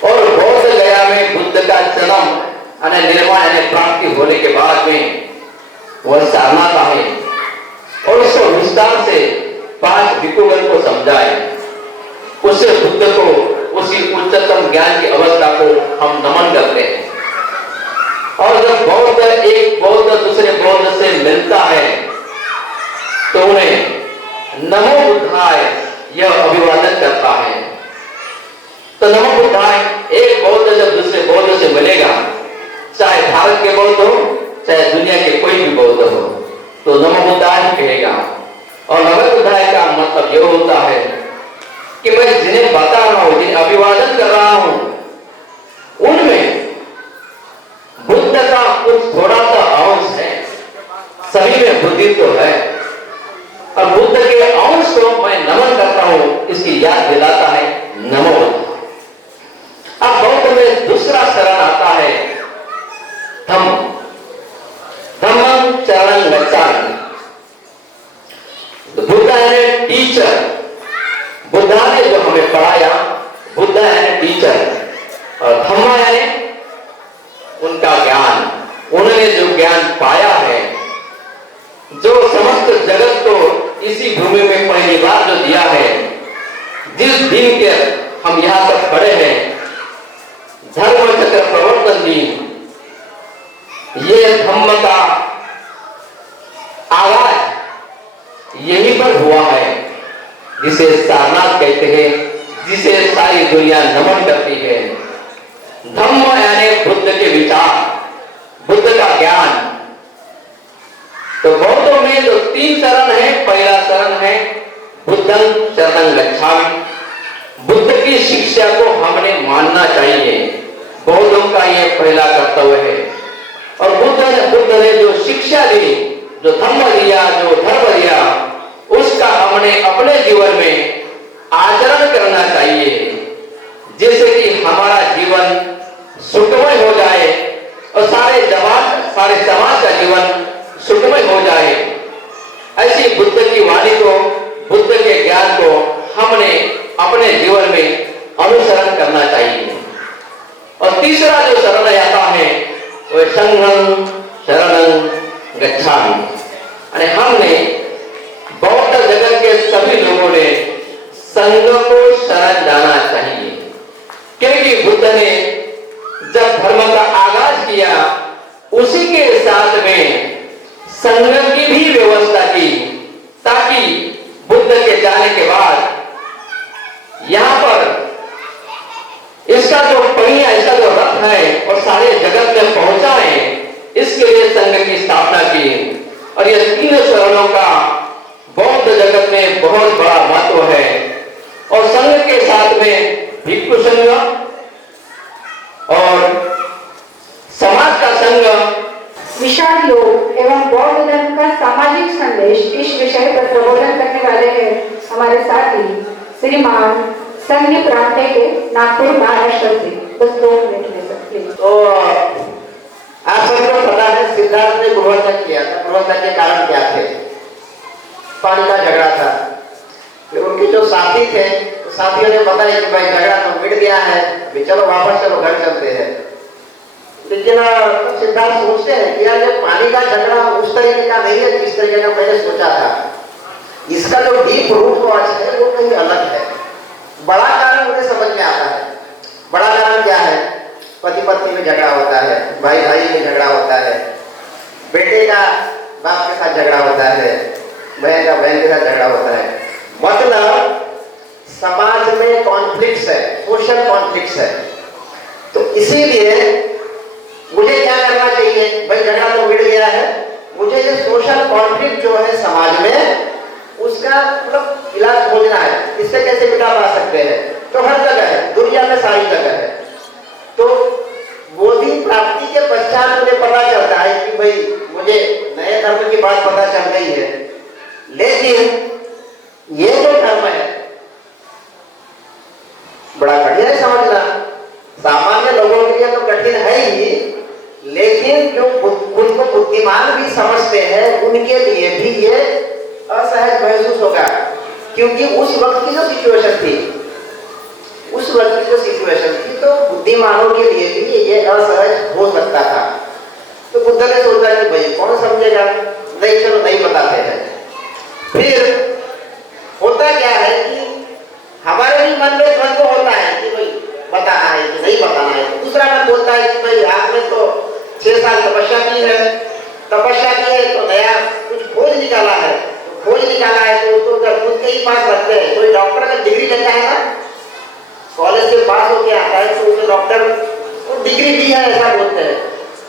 और बौद्ध गया में बुद्ध का जन्म यानी निर्माण यानी प्राप्ति होने के बाद में वह सारनाथ आए और उसको विस्तार से 5 भिक्षुगण को समझाए। उससे बुद्ध को, उसी उच्चतम ज्ञान की अवस्था को हम नमन करते हैं। और जब बौद्ध एक बौद्ध दूसरे बौद्ध से मिलता है तो उन्हें नमो बुद्धाय यह अभिवादन करता है। तो नमो बुद्धाय, एक बौद्ध जब दूसरे बौद्ध से मिलेगा, चाहे भारत के बौद्ध हो चाहे दुनिया के कोई भी बौद्ध हो, तो नमो बुद्धाय ही कहेगा। और नमो बुद्धाय का मतलब यह होता है कि मैं जिन्हें बता रहा हूं, जिन्हें अभिवादन कर रहा हूं, उनमें बुद्ध का कुछ थोड़ा सा अंश है। सभी में बुद्धि तो है, और बुद्ध के अंश को मैं नमन करता हूं, इसकी याद दिलाता है नमो बुद्धाय। अब बौद्ध में दूसरा शरण आता है धम्म। धम्मं शरणं गच्छामि। बुद्ध यानी टीचर। बुद्धा ने जो हमें पढ़ाया, बुद्ध यानी टीचर, और धम्म यानी उनका ज्ञान। उन्होंने जो ज्ञान पाया है, जो समस्त जगत को इसी भूमि में पहली बार जो दिया है, जिस दिन के हम यहां तक खड़े हैं, धर्म चक्र प्रवर्तन दिन, ये धम्म का आगाज यहीं पर हुआ है, जिसे सारनाथ कहते हैं, जिसे सारी दुनिया नमन करती है। धम्म यानी बुद्ध के विचार, बुद्ध का ज्ञान। तो बौद्धों में जो 3 शरण है, पहला शरण है बुद्धं शरणं गच्छामि। बुद्ध की शिक्षा को हमने मानना चाहिए, बौद्धों का यह पहला कर्तव्य है। और बुद्ध ने जो शिक्षा दी, जो धम्म दिया, जो धर्म दिया, उसका हमने अपने जीवन में आचरण करना चाहिए, जिससे कि हमारा जीवन सुखमय हो जाए और सारे समाज का जीवन सुखमय हो जाए। ऐसी बुद्ध की वाणी को, बुद्ध के ज्ञान को हमने अपने जीवन में अनुसरण करना चाहिए। और तीसरा जो शरण आता है वह संघं शरणं गच्छामि। यानी हमने बौद्ध जगत के सभी लोगों ने संघ को शरण जाना चाहिए, क्योंकि बुद्ध ने जब धर्म का आगाज किया, उसी के साथ में संघ की भी व्यवस्था की, ताकि बुद्ध के जाने के बाद यहाँ पर इसका जो पहिया, इसका जो रथ है, और सारे जगत में पहुंचाए, इसके लिए संघ की स्थापना की। और ये 3 शरणों का बौद्ध जगत में बहुत बड़ा महत्व है। और संघ के साथ में भिक्षु संघ और समाज का संघ, विशाल योग एवं बौद्ध धर्म का सामाजिक संदेश, इस विषय पर प्रबोधन करने वाले हैं हमारे श्रीमान संदीप रामटे के नागपुर महाराष्ट्र से। बस 2 मिनट में सर प्लीज। तो आप सभी को पता है सिद्धार्थ ने गृहत्याग किया था। गृहत्याग के कारण क्या थे? पानी का झगड़ा था। फिर उनके जो साथी थे, साथियों ने बताया कि भाई झगड़ा तो मिट गया है, भी चलो वापस चलो घर चलते हैं। लेकिन सिद्धार्थ सोचते हैं कि यार ये पानी का झगड़ा उस तरीके का नहीं है जिस तरीके का मैंने सोचा था। इसका जो डीप रूट कॉज है वो कहीं अलग है। बड़ा कारण मुझे समझ में आता है। बड़ा कारण क्या है? पति पत्नी में झगड़ा होता है, भाई भाई में झगड़ा होता है, बेटे का बाप के साथ झगड़ा होता है, बहन का बहन के साथ झगड़ा होता है। मतलब समाज में कॉन्फ्लिक्ट्स है, सोशल कॉन्फ्लिक्ट्स है। तो इसीलिए मुझे क्या करना चाहिए? भाई झगड़ा तो मिट गया है, मुझे ये सोशल कॉन्फ्लिक्ट जो है समाज में उसका मतलब इलाज खोजना है। इससे कैसे मिटा पा सकते हैं? तो हर जगह है, दुनिया में सारी जगह है। तो बोधि प्राप्ति के पश्चात मुझे पता चलता है कि भाई मुझे नए धर्म की बात पता चल गई है, लेकिन ये जो धर्म है बड़ा कठिन है समझना। सामान्य लोगों के लिए तो कठिन है ही, लेकिन जो खुद को बुद्धिमान भी समझते हैं उनके लिए भी ये असहज महसूस होगा। क्योंकि उस वक्त की जो सिचुएशन थी, तो बुद्धिमानों के लिए भी ये असहज हो सकता था। तो बुद्ध ने सोचा कि भाई कौन समझेगा, नहीं चलो नहीं बताते हैं। फिर होता क्या है कि हमारे भी मन में द्वंद्व होता है कि भाई बताना है कि नहीं बताना है। दूसरा मन बोलता है कि भाई आपने तो 6 साल तपस्या की है तो नया कुछ खोज निकाला है, तो उसको खुद के ही पास रखते हैं। कोई डॉक्टर का डिग्री लेता है ना, कॉलेज से पास होके आता है तो उसे डॉक्टर को डिग्री दी है ऐसा बोलते हैं।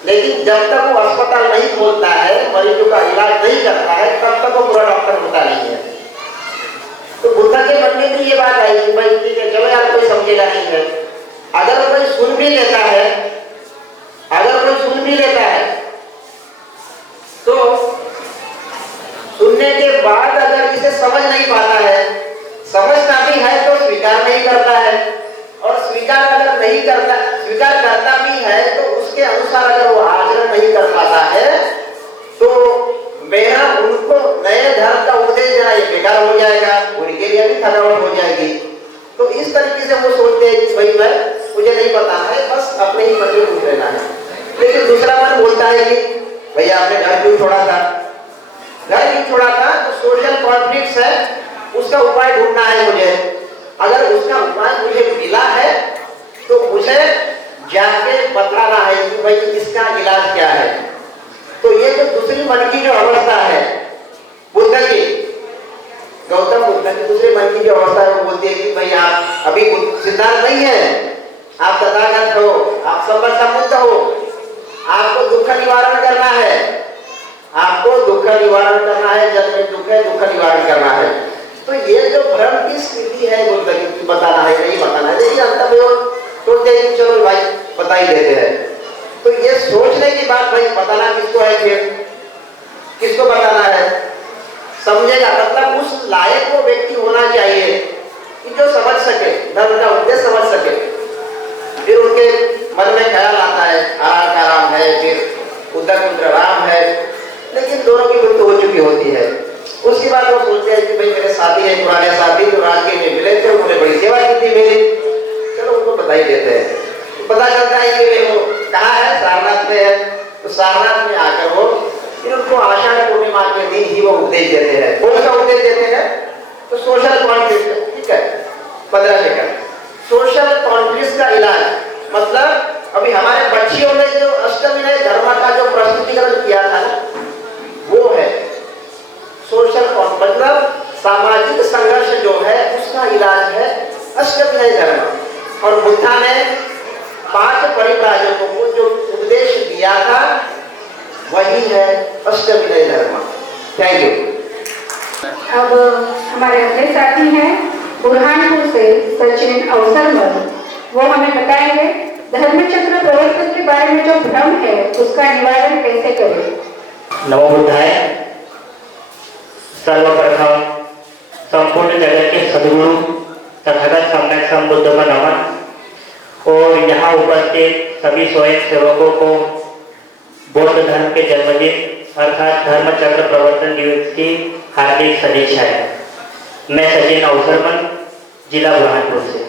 लेकिन जब तक वो अस्पताल नहीं खोलता है, मरीजों का इलाज नहीं करता है, तब तक वो पूरा डॉक्टर होता नहीं है। तो बुद्ध के मन में भी ये बात आई कि भाई ठीक है चलो यार कोई समझेगा नहीं है। अगर कोई सुन भी लेता है तो सुनने के बाद अगर इसे समझ नहीं पाता है, समझता भी है तो स्वीकार नहीं करता है, और स्वीकार करता भी है तो उसके अनुसार अगर वो आचरण नहीं कर पाता है तो मेरा उनको नए धर्म का उपदेश देना ये बेकार हो जाएगा, उनके लिए भी थकावट हो जाएगी। तो इस तरीके से वो सोचते हैं कि भाई मुझे नहीं पता है, बस अपने ही मन में खुश रहना है। लेकिन दूसरा मन बोलता है कि भैया आपने घर क्यों छोड़ा था? तो सोशल कॉन्फ्लिक्ट्स है, उसका उपाय ढूंढना है मुझे। अगर उसका उपाय मुझे मिला है तो मुझे जाके बताना है कि भाई इसका इलाज क्या है। तो ये जो दूसरी मन की जो अवस्था है बुद्ध की, गौतम बुद्ध की दूसरे मन की जो अवस्था है वो बोलती है कि भाई आप अभी सिद्धार्थ नहीं है, आप तथागत हो, आप समर्थ हो, आपको दुख निवारण करना है, जब में दुख है दुख निवारण करना है। तो ये जो भ्रम की स्थिति है बुद्ध की, बताना है नहीं बताना है, लेकिन अंत में तो चलो भाई बता ही देते हैं। तो ये सोचने की बात भाई बताना किसको है, फिर किसको बताना है समझेगा। मतलब उस लायक वो व्यक्ति होना चाहिए कि जो समझ सके, धर्म का उद्देश्य समझ सके। फिर उनके मन में ख्याल आता है आहार का राम है, फिर उदर राम है, लेकिन दोनों की मृत्यु हो चुकी होती है। उसके बाद वो सोचते हैं कि भाई मेरे साथी है, पुराने साथी जो राजगीर में मिले थे, उन्होंने बड़ी सेवा की थी मेरी, चलो उनको बता ही देते हैं। तो पता चलता है कि वो कहाँ है, सारनाथ में है। तो सारनाथ में आकर वो फिर उनको आषाढ़ पूर्णिमा के दिन ही वो उपदेश देते हैं। कौन सा उपदेश देते हैं? तो सोशल कॉन्फ्लिक्ट, ठीक है 15 सेकंड। सोशल कॉन्फ्लिक्ट का इलाज मतलब अभी हमारे बच्चियों ने जो अष्टविनय धर्म का जो प्रस्तुतिकरण किया था वो है सोशल कॉन्फ्लिक्ट, मतलब सामाजिक संघर्ष जो है उसका इलाज है अष्टविनय धर्म। और बुद्धा ने 5 परिव्राजकों को जो उपदेश दिया था वही है अष्टविनय धर्म। Thank you. अब हमारे अगले साथी हैं बुरहानपुर से सचिन अवसरमल, वो हमें बताएंगे धर्मचक्र प्रवर्तन के बारे में जो भ्रम है उसका निवारण कैसे करें। नमो बुद्धाय। सर्वप्रथम संपूर्ण जगत के सद्गुरु तथागत सम्यक संबुद्ध का नमन और यहाँ उपस्थित सभी स्वयं सेवकों को बौद्ध धर्म के जन्मदिन अर्थात धर्म चक्र प्रवर्तन दिवस की हार्दिक सदिच्छाएं। मैं सचिन अवसरमल, जिला बुरहानपुर से।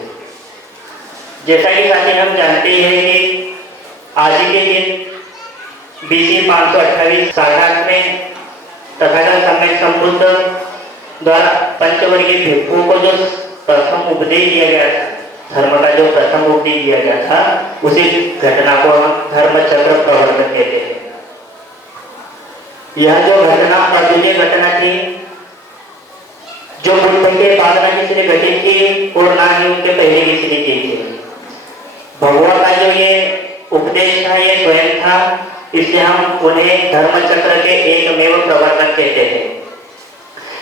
जैसा कि साथी हम जानते हैं कि आज के दिन BC 528 सारनाथ में तथागत सम्यक संबुद्ध द्वारा पंचवर्गीय भिक्षुओं को जो प्रथम उपदेश दिया गया था, धर्म का जो प्रथम उपदेश दिया गया था, उसी घटना को हम धर्म चक्र प्रवर्तन कहते हैं। यह जो घटना अद्वितीय घटना थी, जो बुद्ध के बाद न किसी ने घटित की और ना ही उनके पहले किसी ने की थी। भगवान का जो ये उपदेश था, ये स्वयं था, इसलिए हम उन्हें धर्म चक्र के एकमेव प्रवर्तक कहते हैं।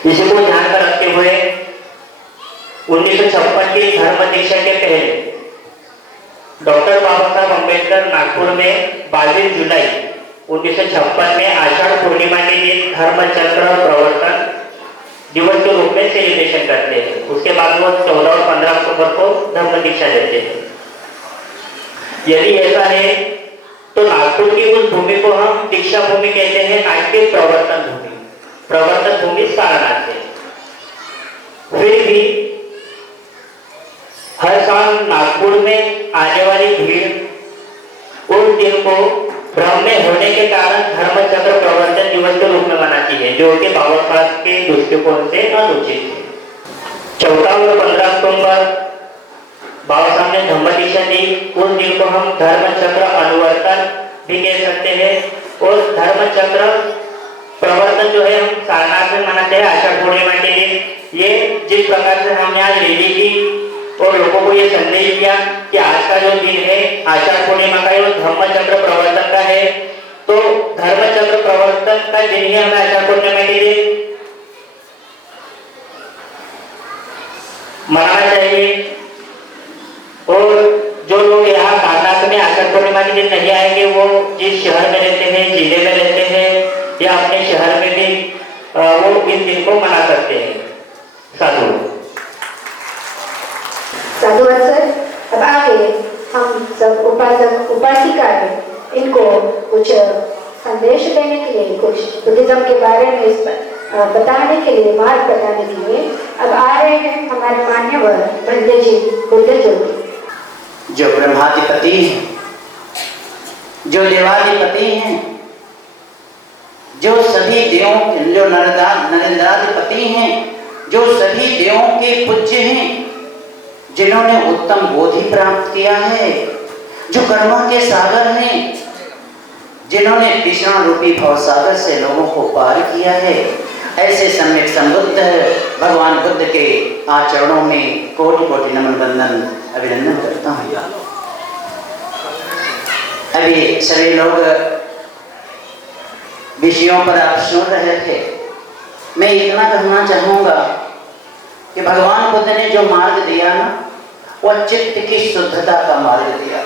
इसी को ध्यान में रखते हुए 1956 की धर्म दीक्षा के पहले डॉक्टर बाबा साहब अम्बेडकर नागपुर में 22 जुलाई 1956 में आषाढ़ पूर्णिमा के दिन धर्म चक्र प्रवर्तन दिवस के रूप में सेलिब्रेशन करते हैं। उसके बाद वो 14 और 15 अक्टूबर को धर्म दीक्षा देते हैं। यदि ऐसा है तो नागपुर की उस भूमि को हम दीक्षा भूमि कहते हैं, ना कि प्रवर्तन भूमि। प्रवर्तन भूमि सारनाथ है। फिर भी हर साल नागपुर में आने वाली भीड़ उस दिन को भ्रम में होने के कारण धर्म चक्र प्रवर्तन दिवस के रूप में मनाती है, जो कि बाबा साहब के दृष्टिकोण से अनुचित है। 14 और 15 अक्टूबर बाबा साहब ने धम्म दीक्षा दी, उस दिन को हम धर्म चक्र अनुवर्तन भी कह सकते हैं। और धर्म चक्र प्रवर्तन जो है हम सारनाथ में मनाते हैं आषाढ़ पूर्णिमा के दिन। ये जिस प्रकार से हम यहाँ रैली की और लोगों को ये संदेश दिया कि आज का जो दिन है आषाढ़ पूर्णिमा का, वो धर्म चक्र प्रवर्तन का है, तो धर्म चक्र प्रवर्तन का दिन ही हमें आषाढ़ पूर्णिमा के दिन मनाना चाहिए। और जो लोग यहाँ सारनाथ में आषाढ़ पूर्णिमा के दिन नहीं आएंगे, वो जिस शहर में रहते हैं, जिले में रहते हैं या अपने शहर में भी वो इस दिन को मना सकते हैं। साधु सर। अब आगे हम सब उपासक उपासिका है, इनको कुछ संदेश देने के लिए, कुछ बुद्धिज्म के बारे में बताने के लिए, मार्ग बताने के लिए अब आ रहे हैं हमारे मान्यवर बंदे जी बुद्ध ज्योति, जो ब्रह्माधिपति हैं, जो देवाधिपति हैं, जो सभी देवों, जो नरेंद्राधिपति हैं, जो सभी देवों के पूज्य हैं, जिन्होंने उत्तम बोधि प्राप्त किया है, जो कर्मा के सागर हैं, जिन्होंने कृष्ण रूपी भव सागर से लोगों को पार किया है, ऐसे सम्यक संबुद्ध भगवान बुद्ध के आचरणों में कोटि कोटि नमन वंदन अभिनंदन करता हूँ। अभी सभी लोग विषयों पर आप सुन रहे थे। मैं इतना कहना चाहूँगा कि भगवान बुद्ध ने जो मार्ग दिया ना, वह चित्त की शुद्धता का मार्ग दिया।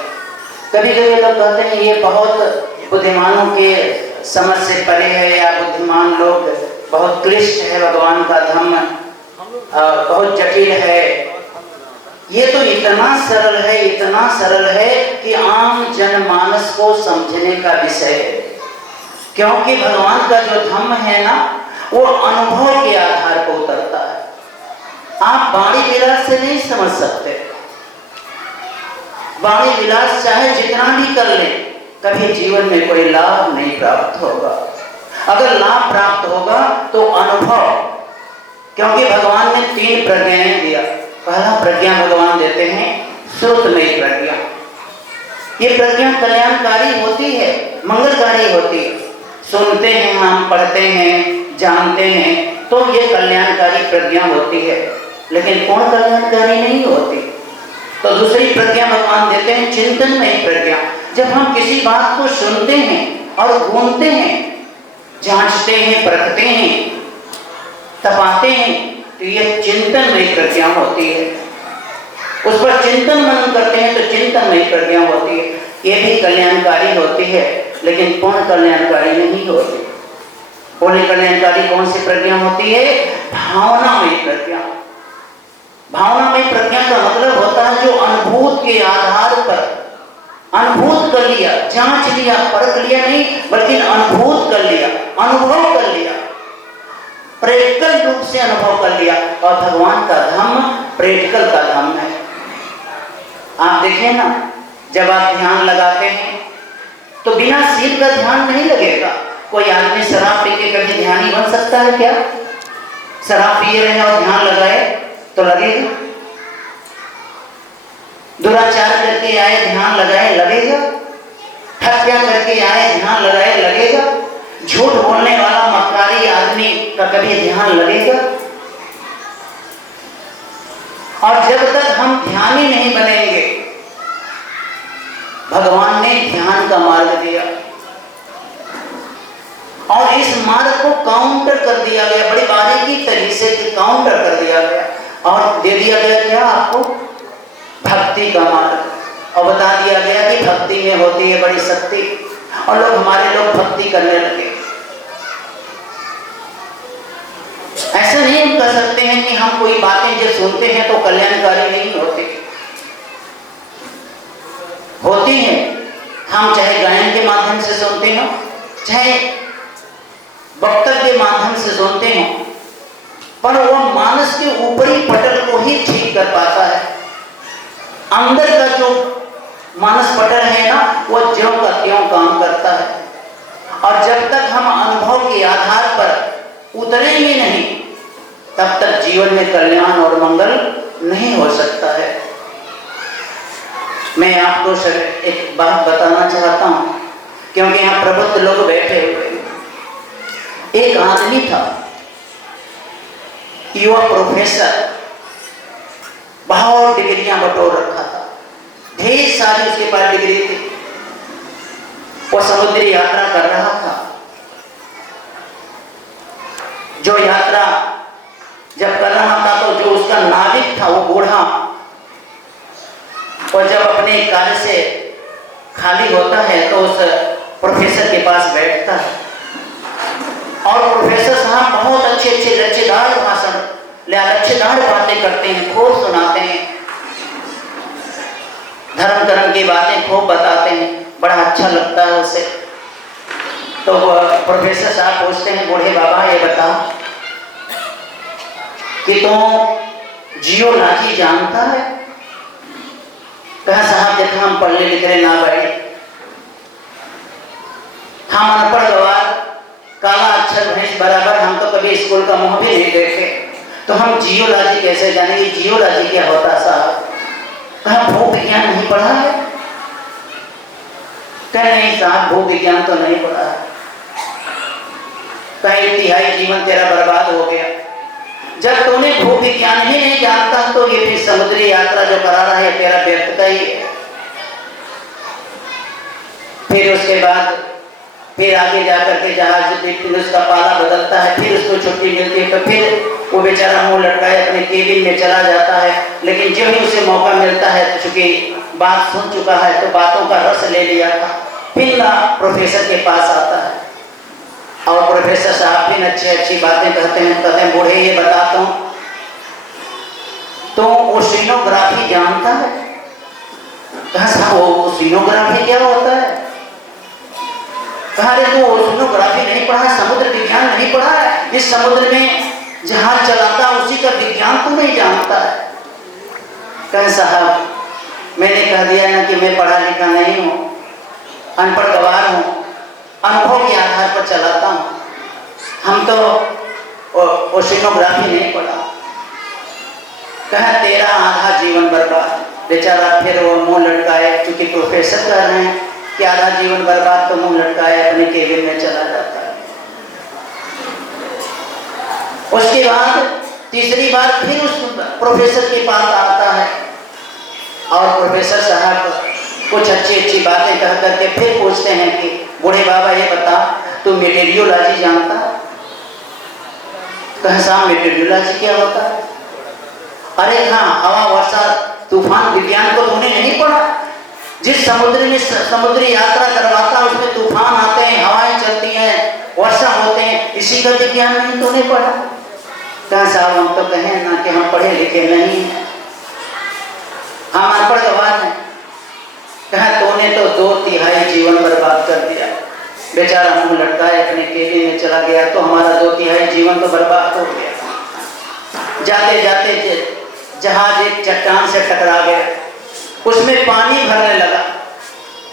कभी कभी लोग कहते हैं ये बहुत बुद्धिमानों के समझ से परे है, या बुद्धिमान लोग बहुत क्लिष्ट है, भगवान का धर्म बहुत जटिल है। ये तो इतना सरल है, इतना सरल है कि आम जनमानस को समझने का विषय है। क्योंकि भगवान का जो धर्म है ना, वो अनुभव के आधार पर उतरता है। आप वाणी विलास से नहीं समझ सकते। वाणी विलास चाहे जितना भी कर लें, कभी जीवन में कोई लाभ नहीं प्राप्त होगा। अगर लाभ प्राप्त होगा तो अनुभव, क्योंकि भगवान ने 3 प्रज्ञाएं दिया। पहला प्रज्ञा भगवान देते हैं श्रुतमयी प्रज्ञा। ये प्रज्ञा कल्याणकारी होती है, मंगलकारी होती है। सुनते हैं हम, पढ़ते हैं, जानते हैं, तो ये कल्याणकारी प्रज्ञा होती है, लेकिन कौन कल्याणकारी नहीं होती। तो दूसरी प्रज्ञा भगवान देते हैं चिंतनमयी प्रज्ञा। जब हम किसी बात को सुनते हैं और घूमते हैं, जांचते हैं, परखते हैं, तपाते हैं, तो यह चिंतनमयी प्रज्ञा होती है। उस पर चिंतन मनन करते हैं तो चिंतनमयी प्रज्ञा होती है। ये भी कल्याणकारी होती है, लेकिन पूर्ण कल्याणकारी नहीं होती। पूर्ण कल्याणकारी कौन सी प्रज्ञा होती है? भावनामयी प्रज्ञा। भावनामयी प्रज्ञा के आधार पर अनुभूत कर लिया, जांच लिया, परख लिया नहीं, बल्कि अनुभूत कर लिया, अनुभव कर लिया, प्रैक्टिकल रूप से अनुभव कर लिया। और भगवान का धाम प्रैक्टिकल का धाम है। आप देखिए ना, जब आप ध्यान लगाते हैं तो बिना सील का ध्यान नहीं लगेगा। कोई आदमी शराब पी के कभी ध्यानी बन सकता है क्या? शराब पिए रहे और ध्यान लगाए तो लगेगा? दुराचार करके आए ध्यान लगाए लगेगा? हत्या करके आए ध्यान लगाए लगेगा? झूठ बोलने वाला मक्कारी आदमी का कभी ध्यान लगेगा? और जब तक हम ध्यानी नहीं बनेंगे, भगवान ने ध्यान का मार्ग दिया और इस मार्ग को काउंटर कर दिया गया, बड़ी बारीकी तरीके से काउंटर कर दिया गया और दे दिया गया क्या आपको? भक्ति का मार्ग। और बता दिया गया कि भक्ति में होती है बड़ी शक्ति। और हमारे लोग भक्ति करने लगे। ऐसा नहीं हम कर सकते हैं कि हम कोई बातें जो सुनते हैं तो कल्याणकारी नहीं होती, होती है। हम चाहे गायन के माध्यम से सुनते हो, चाहे वक्तव्य के माध्यम से सुनते हो, पर वह मानस के ऊपरी पटल को ही ठीक कर पाता है। अंदर का जो मानस पटल है ना, वह ज्यों का त्यों काम करता है। और जब तक हम अनुभव के आधार पर उतरेंगे नहीं, तब तक जीवन में कल्याण और मंगल नहीं हो सकता है। मैं आपको एक बात बताना चाहता हूं, क्योंकि यहाँ प्रबुद्ध लोग बैठे हुए। एक आदमी था, युवा प्रोफेसर, बहुत डिग्रियां बटोर रखा था, ढेर सारी उसके पास डिग्री थी। वो समुद्री यात्रा कर रहा था। जो यात्रा जब कर रहा था तो जो उसका नाविक था वो बूढ़ा, और जब अपने कार्य से खाली होता है तो उस प्रोफेसर के पास बैठता है। और प्रोफेसर साहब बहुत अच्छे अच्छे लच्छेदार भाषण, लच्छेदार बातें करते हैं, खूब सुनाते हैं, धर्म कर्म की बातें खूब बताते हैं, बड़ा अच्छा लगता है उसे। तो प्रोफेसर साहब पूछते हैं, बूढ़े बाबा ये बता कि तुम जियोलॉजी जानता है? कहा साहब देखा हम पढ़े लिखे ना बड़े, हम अनपढ़ गवार, काला अक्षर भैंस बराबर, हम तो कभी स्कूल का मुंह भी नहीं देखे, तो हम जियोलॉजी कैसे जानेंगे? जियोलॉजी क्या होता है साहब? कहा भू विज्ञान नहीं पढ़ा है? कह नहीं साहब भू विज्ञान तो नहीं पढ़ा है। कहीं तिहाई जीवन तेरा बर्बाद हो गया। जब तूने भू विज्ञान ही नहीं जानता तो ये फिर समुद्री यात्रा जो करा रहा है तेरा व्यर्थ का ही है। फिर उसके बाद फिर आगे जाकर के जहाज उसका पाला बदलता है, फिर उसको छुट्टी मिलती है तो फिर वो बेचारा मुंह लटकाए अपने केबिन में चला जाता है। लेकिन जो ही उसे मौका मिलता है, चूंकि बात सुन चुका है तो बातों का रस ले लिया था, फिर प्रोफेसर के पास आता है और प्रोफेसर साहब भी अच्छी अच्छी बातें कहते हैं बूढ़े ये बताता हूँ, तो ओशिनोग्राफी जानता है? कहा साहब ओशिनोग्राफी क्या होता है? कहा रे तू ओशिनोग्राफी नहीं पढ़ा, समुद्र विज्ञान नहीं पढ़ा है, इस समुद्र में जहाज चलाता उसी का विज्ञान तू नहीं जानता है? कहा साहब मैंने कह दिया ना कि मैं पढ़ा लिखा नहीं हूँ, अनपढ़ गवार हूँ, अनुभव के आधार पर चलाता हूँ, हम तो ओशिनोग्राफी नहीं पढ़ा। कहा तेरा आधा जीवन बर्बाद। बेचारा फिर वो मुंह लटकाए, क्योंकि प्रोफेसर कह रहे हैं कि आधा जीवन बर्बाद, तो मुंह लटकाए अपने केबिन में चला जाता है। उसके बाद तीसरी बार फिर उस प्रोफेसर के पास आता है और प्रोफेसर साहब कुछ अच्छी अच्छी बातें कह करके फिर पूछते हैं कि बूढ़े बाबा ये बता तू मेटेरियोलॉजी जानता? कहा साहब मेटेरियोलॉजी क्या होता है? अरे हाँ, हवा वर्षा तूफान विज्ञान को तूने नहीं पढ़ा? जिस समुद्र में समुद्री यात्रा करवाता है उसमें तूफान आते हैं, हवाएं चलती हैं, वर्षा होते हैं, इसी का विज्ञान नहीं तूने पढ़ा? कहा साहब हम तो कहें ना कि हम पढ़े लिखे नहीं हैं, हम अनपढ़ गवार हैं, बेचारा मुंह लटकाए अपने केबिन में चला गया, तो हमारा 2/3 जीवन तो बर्बाद हो गया। जाते जाते जहाज एक चट्टान से टकरा गया, उसमें पानी भरने लगा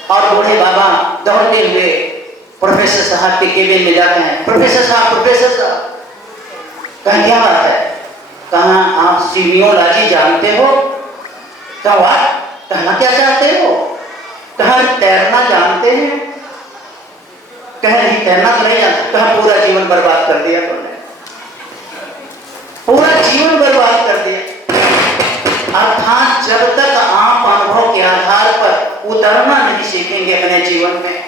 और बूढ़े बाबा दौड़ते हुए प्रोफेसर साहब के केबिन में जाते हैं। प्रोफेसर साहब कहा क्या बात है? कहा आप सीमियोलॉजी जानते हो? कहा कहना क्या चाहते हो? कहा तैरना जानते हैं? कह नहीं तैरना तो नहीं जानते। कहा पूरा जीवन बर्बाद कर दिया तुमने, पूरा जीवन बर्बाद कर दिया। अर्थात जब तक आप अनुभव के आधार पर उतरना नहीं सीखेंगे अपने जीवन में,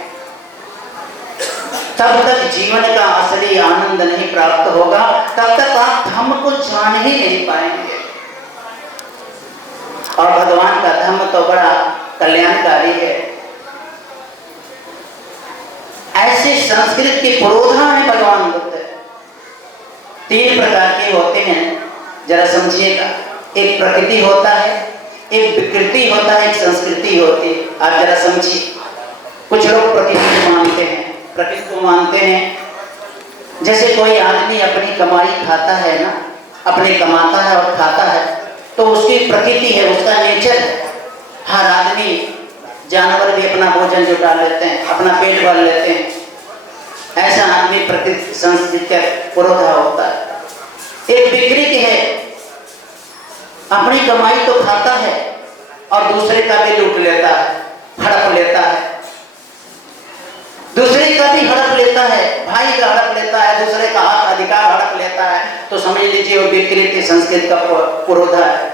तब तक जीवन का असली आनंद नहीं प्राप्त होगा, तब तक आप धर्म को जान ही नहीं पाएंगे। और भगवान का धर्म तो बड़ा कल्याणकारी है। ऐसे संस्कृत के पुरोधा है भगवान बुद्ध। 3 प्रकार के होते हैं, जरा समझिएगा। एक प्रकृति होता है, एक विकृति होता है, एक संस्कृति होती है। आप जरा समझिए। कुछ लोग प्रकृति को मानते हैं, प्रकृति को मानते हैं। जैसे कोई आदमी अपनी कमाई खाता है ना, अपने कमाता है और खाता है, तो उसकी प्रकृति है, उसका नेचर है। हर आदमी, जानवर भी अपना भोजन जुटा लेते हैं, अपना पेट भर लेते हैं। ऐसा आदमी प्रकृति संस्कृति का पुरोधा होता है। एक विकृति है, अपनी कमाई तो खाता है और दूसरे का भी लूट लेता है, हड़प लेता है। दूसरे का भी हड़प लेता है, भाई का हड़प लेता है, दूसरे का हक अधिकार हड़प लेता है। तो समझ लीजिए वो विकृत संस्कृत का पुरोधा है,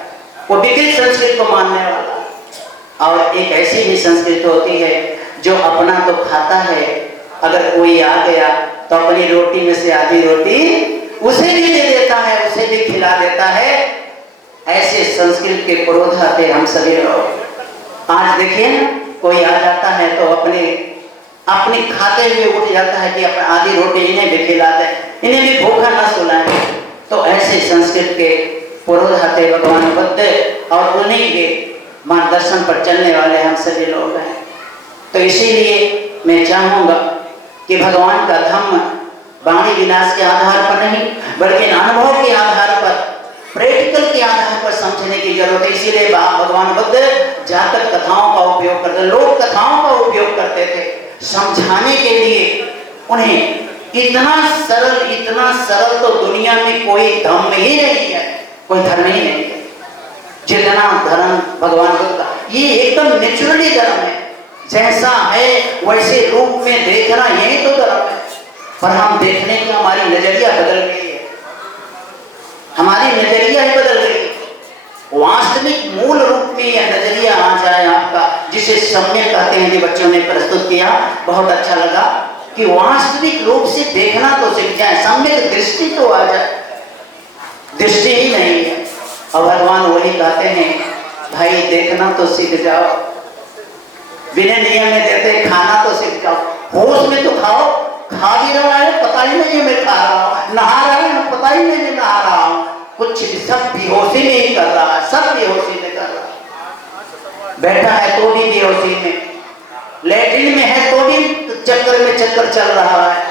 वो विकृत संस्कृत को मानने वाला। और एक ऐसी भी संस्कृति होती है जो अपना तो खाता है, अगर कोई आ गया तो अपनी रोटी में से आधी रोटी उसे भी दे देता है, उसे भी खिला देता है। ऐसे संस्कृत के पुरोधा थे हम सभी लोग। आज देखिए ना, कोई आ जाता है तो अपने खाते हुए उठ जाता है कि अपनी आधी रोटी इन्हें भी खिला दे, इन्हें भी भूखा ना सुलाए। तो ऐसे संस्कृत के पुरोधा थे भगवान बुद्ध, और उन्हीं के मार्गदर्शन पर चलने वाले हम सभी लोग हैं। तो इसीलिए मैं चाहूँगा कि भगवान का धर्म वाणी विलास के आधार पर नहीं, बल्कि अनुभव के आधार पर, प्रैक्टिकल के आधार पर समझने की जरूरत है। इसीलिए भगवान बुद्ध जातक कथाओं का उपयोग करते, लोक कथाओं का उपयोग करते थे समझाने के लिए। उन्हें इतना सरल तो दुनिया में कोई धर्म ही नहीं है, कोई धर्म ही नहीं है जितना धर्म भगवान बुद्ध का। ये एकदम नेचुरली धर्म है, जैसा है वैसे रूप में देखना, यही तो धर्म है। पर हम देखने की हमारी नजरिया बदल गई है, हमारी नजरिया ही बदल गई है। वास्तविक मूल रूप में यह नजरिया आ जाए आपका, जिसे सम्यक कहते हैं, जो बच्चों ने प्रस्तुत किया, बहुत अच्छा लगा कि वास्तविक रूप से देखना तो सीख जाए, सम्यक दृष्टि तो आ जाए। दृष्टि ही नहीं है, और भगवान वही कहते हैं, भाई देखना तो सीख जाओ, बिना नियम में देते खाना तो सीख जाओ। होश में तो खाओ, खा भी रहा है पता ही नहीं है मैं खा रहा हूँ, नहा रहा है पता ही नहीं मैं नहा रहा हूँ। कुछ सब बेहोशी में ही कर रहा है, सब बेहोशी में कर रहा है। बैठा है तो भी बेहोशी में, लैट्रिन में है तो भी चक्कर चल रहा है।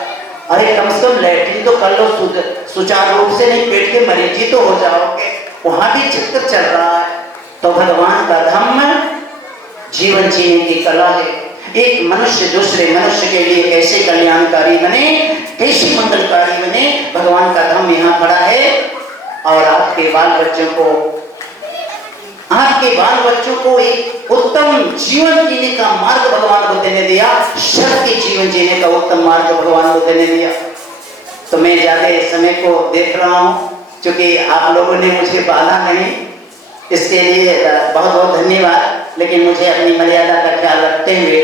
अरे कम से कम लैट्रिन तो कर लो, सुचारू रूप से नहीं पेट के मरीज ही तो हो जाओगे, वहां भी चक्कर चल रहा है। तो भगवान का धर्म जीवन जीने की कला है। एक मनुष्य दूसरे मनुष्य के लिए कैसे कल्याणकारी बने, कैसे मंगलकारी बने, भगवान का धर्म यहाँ खड़ा है। और आपके बाल बच्चों को एक उत्तम जीवन जीने का मार्ग भगवान बुद्ध ने दिया, शर्त के जीवन जीने का उत्तम मार्ग भगवान बुद्ध ने दिया। तो मैं ज्यादा समय को देख रहा हूँ, क्योंकि आप लोगों ने मुझे बाधा नहीं, इसके लिए बहुत बहुत धन्यवाद। लेकिन मुझे अपनी मर्यादा का ख्याल रखते हुए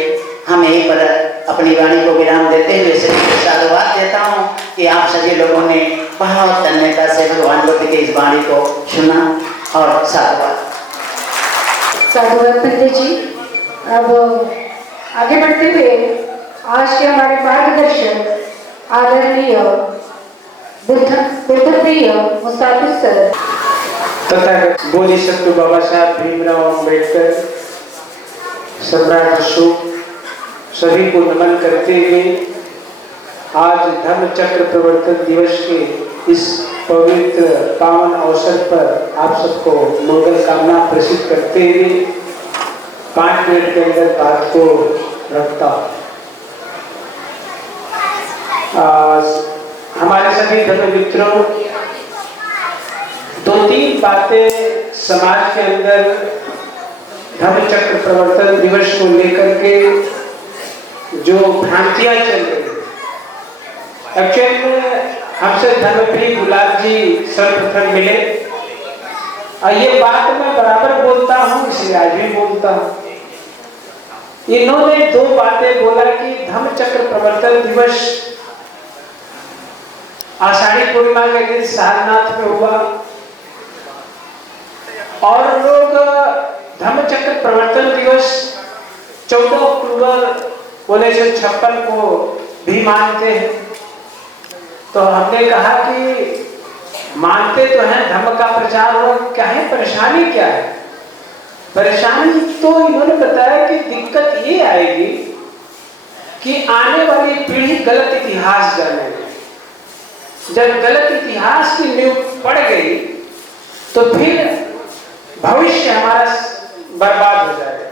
हम यहीं पर अपनी वाणी को विराम देते हुए सभी को साधुवाद देता हूँ कि आप सभी लोगों ने बहुत धन्यता से भगवान बुद्ध की इस वाणी को सुना, और साधुवाद। साधुवाद पंडित जी। अब आगे बढ़ते हुए आज के हमारे मार्गदर्शक आदरणीय बुद्ध प्रिय मुसाफिर सर तथा बोधिसत्व बाबा साहब भीमराव अम्बेडकर, सम्राट अशोक, सभी को नमन करते हुए आज धर्म चक्र प्रवर्तन दिवस के इस पवित्र पावन अवसर पर आप सबको मंगल कामना प्रसिद्ध करते हुए 5 मिनट के अंदर बात को रखता हूँ। हमारे सभी धर्म मित्रों, 2-3 बातें समाज के अंदर धर्म चक्र प्रवर्तन दिवस को लेकर के जो भ्रांतियां चल रही है। एक्चुअली में हमसे धर्मप्रिय गुलाब जी सर्वप्रथम मिले और ये बात मैं बराबर बोलता हूँ, इसलिए आज भी बोलता हूँ। इन्होंने 2 बातें बोला कि धर्म चक्र प्रवर्तन दिवस आषाढ़ी पूर्णिमा के दिन सारनाथ में हुआ और लोग धर्म चक्र प्रवर्तन दिवस 14 अक्टूबर 1956 को भी मानते हैं। तो हमने कहा कि मानते तो हैं, धर्म का प्रचार हो, क्या है परेशानी, क्या है परेशानी? तो इन्होंने बताया कि दिक्कत ये आएगी कि आने वाली पीढ़ी गलत इतिहास जानेगी। जब गलत इतिहास की नींव पड़ गई तो फिर भविष्य हमारा बर्बाद हो जाएगा।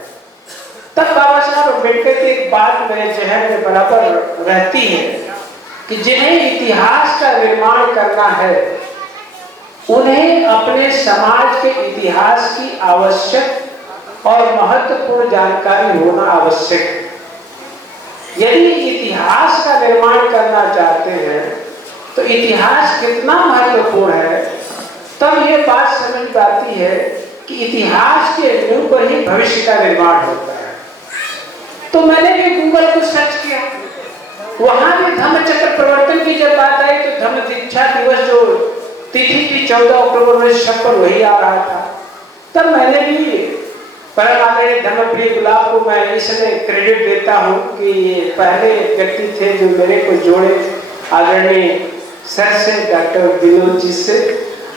तब बाबा साहब अम्बेडकर की एक बात मेरे जहन में बराबर रहती है कि जिन्हें इतिहास का निर्माण करना है उन्हें अपने समाज के इतिहास की आवश्यक और महत्वपूर्ण जानकारी होना आवश्यक है। यदि इतिहास का निर्माण करना चाहते हैं तो इतिहास कितना महत्वपूर्ण है, तब ये बात समझ में आती है कि इतिहास के नींव पर ही भविष्य का निर्माण होता है। तो मैंने भी गूगल को सर्च किया, वहां भी धम्म चक्र प्रवर्तन की जब बात आई तो धम्म दीक्षा दिवस जो तिथि की 14 अक्टूबर 1956 वही आ रहा था। तब मैंने भी परम आदरणीय धर्मप्रिय गुलाब को मैं इसलिए क्रेडिट देता हूँ कि ये पहले व्यक्ति थे जो मेरे को जोड़े आदरणीय सर से, डॉक्टर विनोद जी से,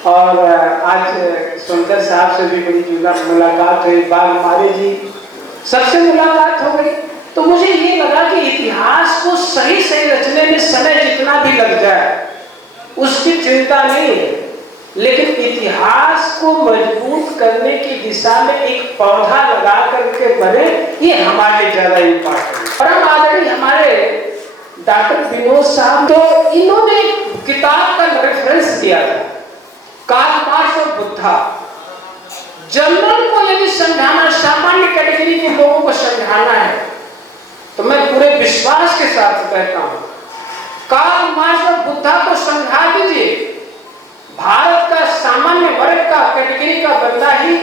और आज सुंदर साहब से भी बड़ी मुलाकात हुई, बाग मारे जी सबसे मुलाकात हो गई। तो मुझे ये लगा कि इतिहास को सही सही रचने में समय जितना भी लग जाए उसकी चिंता नहीं है, लेकिन इतिहास को मजबूत करने की दिशा में एक पौधा लगा करके बढ़े, ये हमारे लिए ज्यादा इम्पोर्टेंट है। परम आदरणीय हमारे डॉक्टर विनोद साहब, तो इन्होंने किताब का रेफरेंस दिया था, कार्ल मार्क्स और बुद्धा। जनरल को यदि समझाना, सामान्य कैटेगरी के लोगों को समझाना है तो मैं पूरे विश्वास के साथ कहता हूं कार्ल मार्क्स और बुद्धा को समझा दीजिए। भारत का सामान्य वर्ग का कैटेगरी का बंदा ही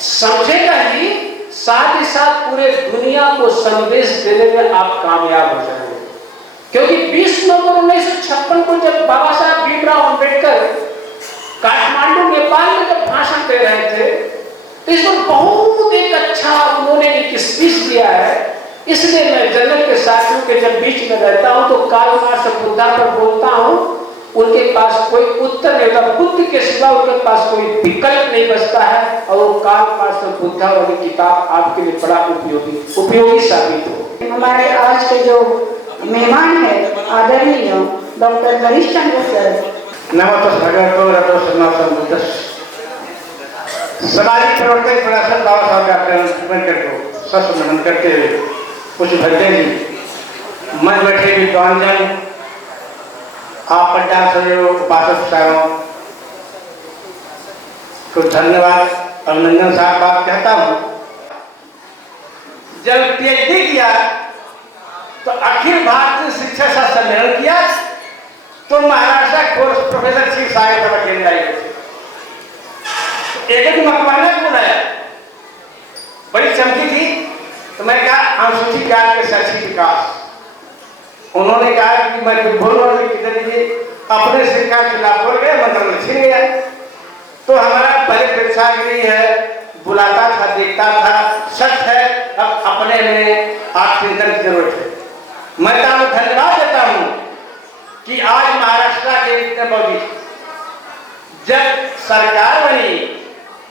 समझेगा ही, साथ ही साथ पूरे दुनिया को संदेश देने में आप कामयाब हो जाएंगे। क्योंकि 20 नवंबर 1956 को जब बाबा साहब भीमराव अम्बेडकर काठमांडू नेपाल में जब भाषण दे रहे थे तो इसमें बहुत एक अच्छा उन्होंने एक स्पीच दिया है। इसलिए मैं जनरल के साथियों के जब बीच में रहता हूं तो कार्ल मार्क्स और बुद्धा पर बोलता हूं, उनके पास कोई उत्तर नहीं होता, बुद्ध के सिवा उनके पास कोई विकल्प नहीं बचता है, और वो कार्ल मार्क्स और बुद्धा वाली किताब आपके लिए बड़ा उपयोगी साबित हो। हमारे आज के जो मेहमान है आदरणीय डॉक्टर हरीश चंद्र सर, नमो भगवतो रतो सम्मासंबुद्धस्स। सामाजिक प्रवर्तक प्रशासन बाबा साहब डॉक्टर अम्बेडकर को सशक्त नमन करते हुए कुछ भजन जी, मन बैठे विद्वान जन, आप पट्टा उपासक सारों को धन्यवाद अभिनंदन साहब बात कहता हूँ। जब पीएचडी किया तो अखिल भारतीय शिक्षक सम्मेलन किया तो महाराष्ट्र कोर्स प्रोफेसर चीफ साहेब का केंद्र आई एक मकवाना बुलाया, बड़ी चमकी थी, तो मैं कहा अनुसूचित ज्ञान के शैक्षिक विकास। उन्होंने कहा कि मैं अपने सरकार खिलाफ बोल गया, मंत्र छिड़ गया। तो हमारा पहले प्रेक्षागृह है, बुलाता था, देखता था, सच है, अब अपने में आत्मचिंतन की जरूरत है। मैं तो धन्यवाद देता हूँ कि आज महाराष्ट्र के इतने बौद्ध जब सरकार बनी,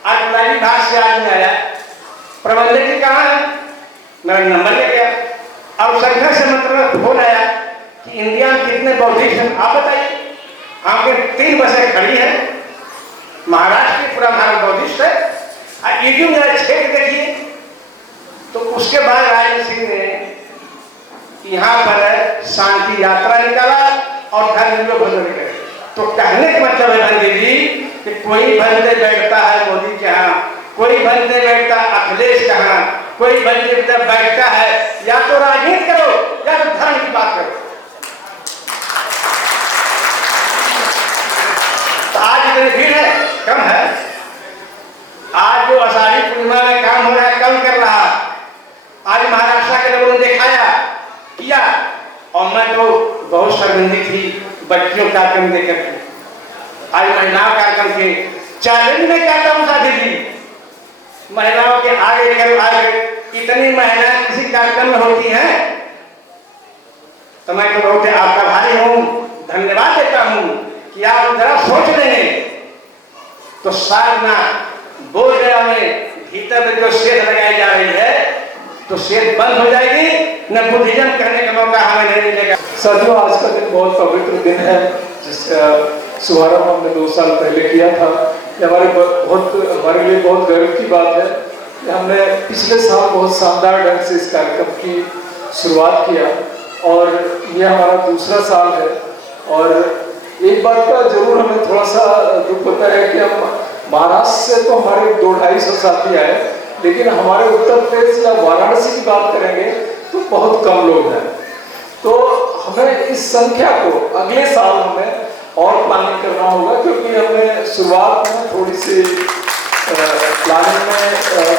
आज विभाग से आदमी आया, प्रबंधक जी कहाँ है, मेरा नंबर ले गया, और संख्या से मतलब फोन आया कि इंडिया में कितने आप बताइए, आपके 3 बसें खड़ी हैं, महाराष्ट्र की पूरा भारत बौद्धिस्ट है। ये जो मेरा क्षेत्र देखिए, तो उसके बाद राजेंद्र सिंह ने यहाँ पर शांति यात्रा निकाला और धर्म भजन निकाले। तो कहने का मतलब है बंदे जी कि कोई बंदे बैठता है मोदी के यहाँ, कोई बंदे बैठता अखिलेश के यहाँ, कोई बंदे बैठता है, या तो राजनीति करो या तो धर्म की बात करो। तो आज इतनी भीड़ है, कम है। आज जो आषाढ़ी पूर्णिमा में काम हो रहा है, कम कर रहा। आज महाराष्ट्र के लोगों ने दिखाया किया, और मैं तो बहुत शर्मिंदी थी बच्चियों का कार्यक्रम देखकर के। आज महिलाओं कार्यक्रम के चैलेंज में क्या तमसा दी, महिलाओं के आगे इतनी महिलाएं किसी कार्यक्रम में होती हैं, तो मैं तो बहुत आपका भारी हूं, धन्यवाद देता हूं कि आप जरा सोच लेंगे तो शायद ना बोल गया में भीतर में जो सेध लगाई जा रही है तो सेध बंद हो जाएगी, न बुद्धिज्म कहने का मौका हमें नहीं मिलेगा। साथियों, आज का दिन बहुत पवित्र दिन है, जिसका शुभारंभ हमने 2 साल पहले किया था। ये हमारे लिए बहुत गर्व की बात है कि हमने पिछले साल बहुत शानदार ढंग से इस कार्यक्रम की शुरुआत किया और ये हमारा दूसरा साल है। और एक बात का जरूर हमें थोड़ा सा दुख होता है कि हम महाराष्ट्र से तो हमारे 200-250 साथी आए, लेकिन हमारे उत्तर प्रदेश या वाराणसी की बात करेंगे तो बहुत कम लोग हैं। तो हमें इस संख्या को अगले साल हमें और प्लानिंग करना होगा, क्योंकि हमने शुरुआत में थोड़ी सी प्लानिंग में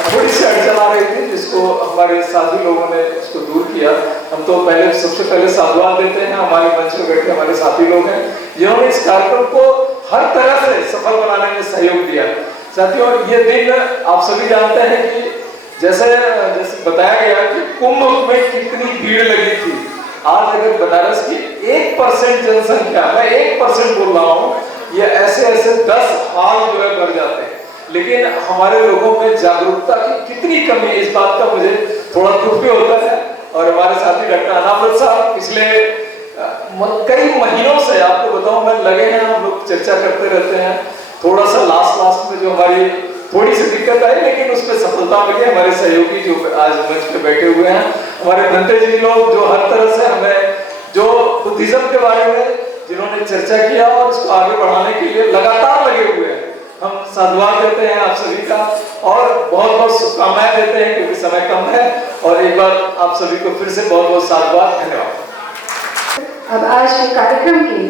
थोड़ी सी अड़चन आ रही थी, जिसको हमारे साथी लोगों ने इसको दूर किया। हम तो सबसे पहले साधुवाद देते हैं हमारे मंच में बैठे हमारे साथी लोग हैं, जिन्होंने इस कार्यक्रम को हर तरह से सफल बनाने में सहयोग दिया। साथियों, ये दिन आप सभी जानते हैं कि जैसे बताया गया कि कुंभ में कितनी भीड़ लगी थी। आज अगर बनारस की 1% जनसंख्या, मैं 1% बोल रहा हूँ, ये ऐसे 10 हॉल जो है भर जाते हैं, लेकिन हमारे लोगों में जागरूकता की कितनी कमी है, इस बात का मुझे थोड़ा दुख भी होता है। और हमारे साथी डॉक्टर अनामत साहब पिछले कई महीनों से, आपको बताऊं मैं, लगे हैं, हम लोग चर्चा करते रहते हैं। थोड़ा सा लास्ट में जो हमारी थोड़ी सी दिक्कत आई, लेकिन उसमें सफलता मिली। हमारे सहयोगी जो आज मंच पे बैठे हुए हैं, हमारे भंते जी लोग, जो हर तरह से हमें जो बुद्धिज्म के बारे में जिन्होंने चर्चा किया और इसको आगे बढ़ाने के लिए लगातार लगे हुए हैं, हम साधुवाद देते हैं आप सभी का और बहुत बहुत शुभकामनाएं देते हैं, क्योंकि समय कम है। और एक बार आप सभी को फिर से बहुत बहुत साधुवाद, धन्यवाद। अब आज के कार्यक्रम की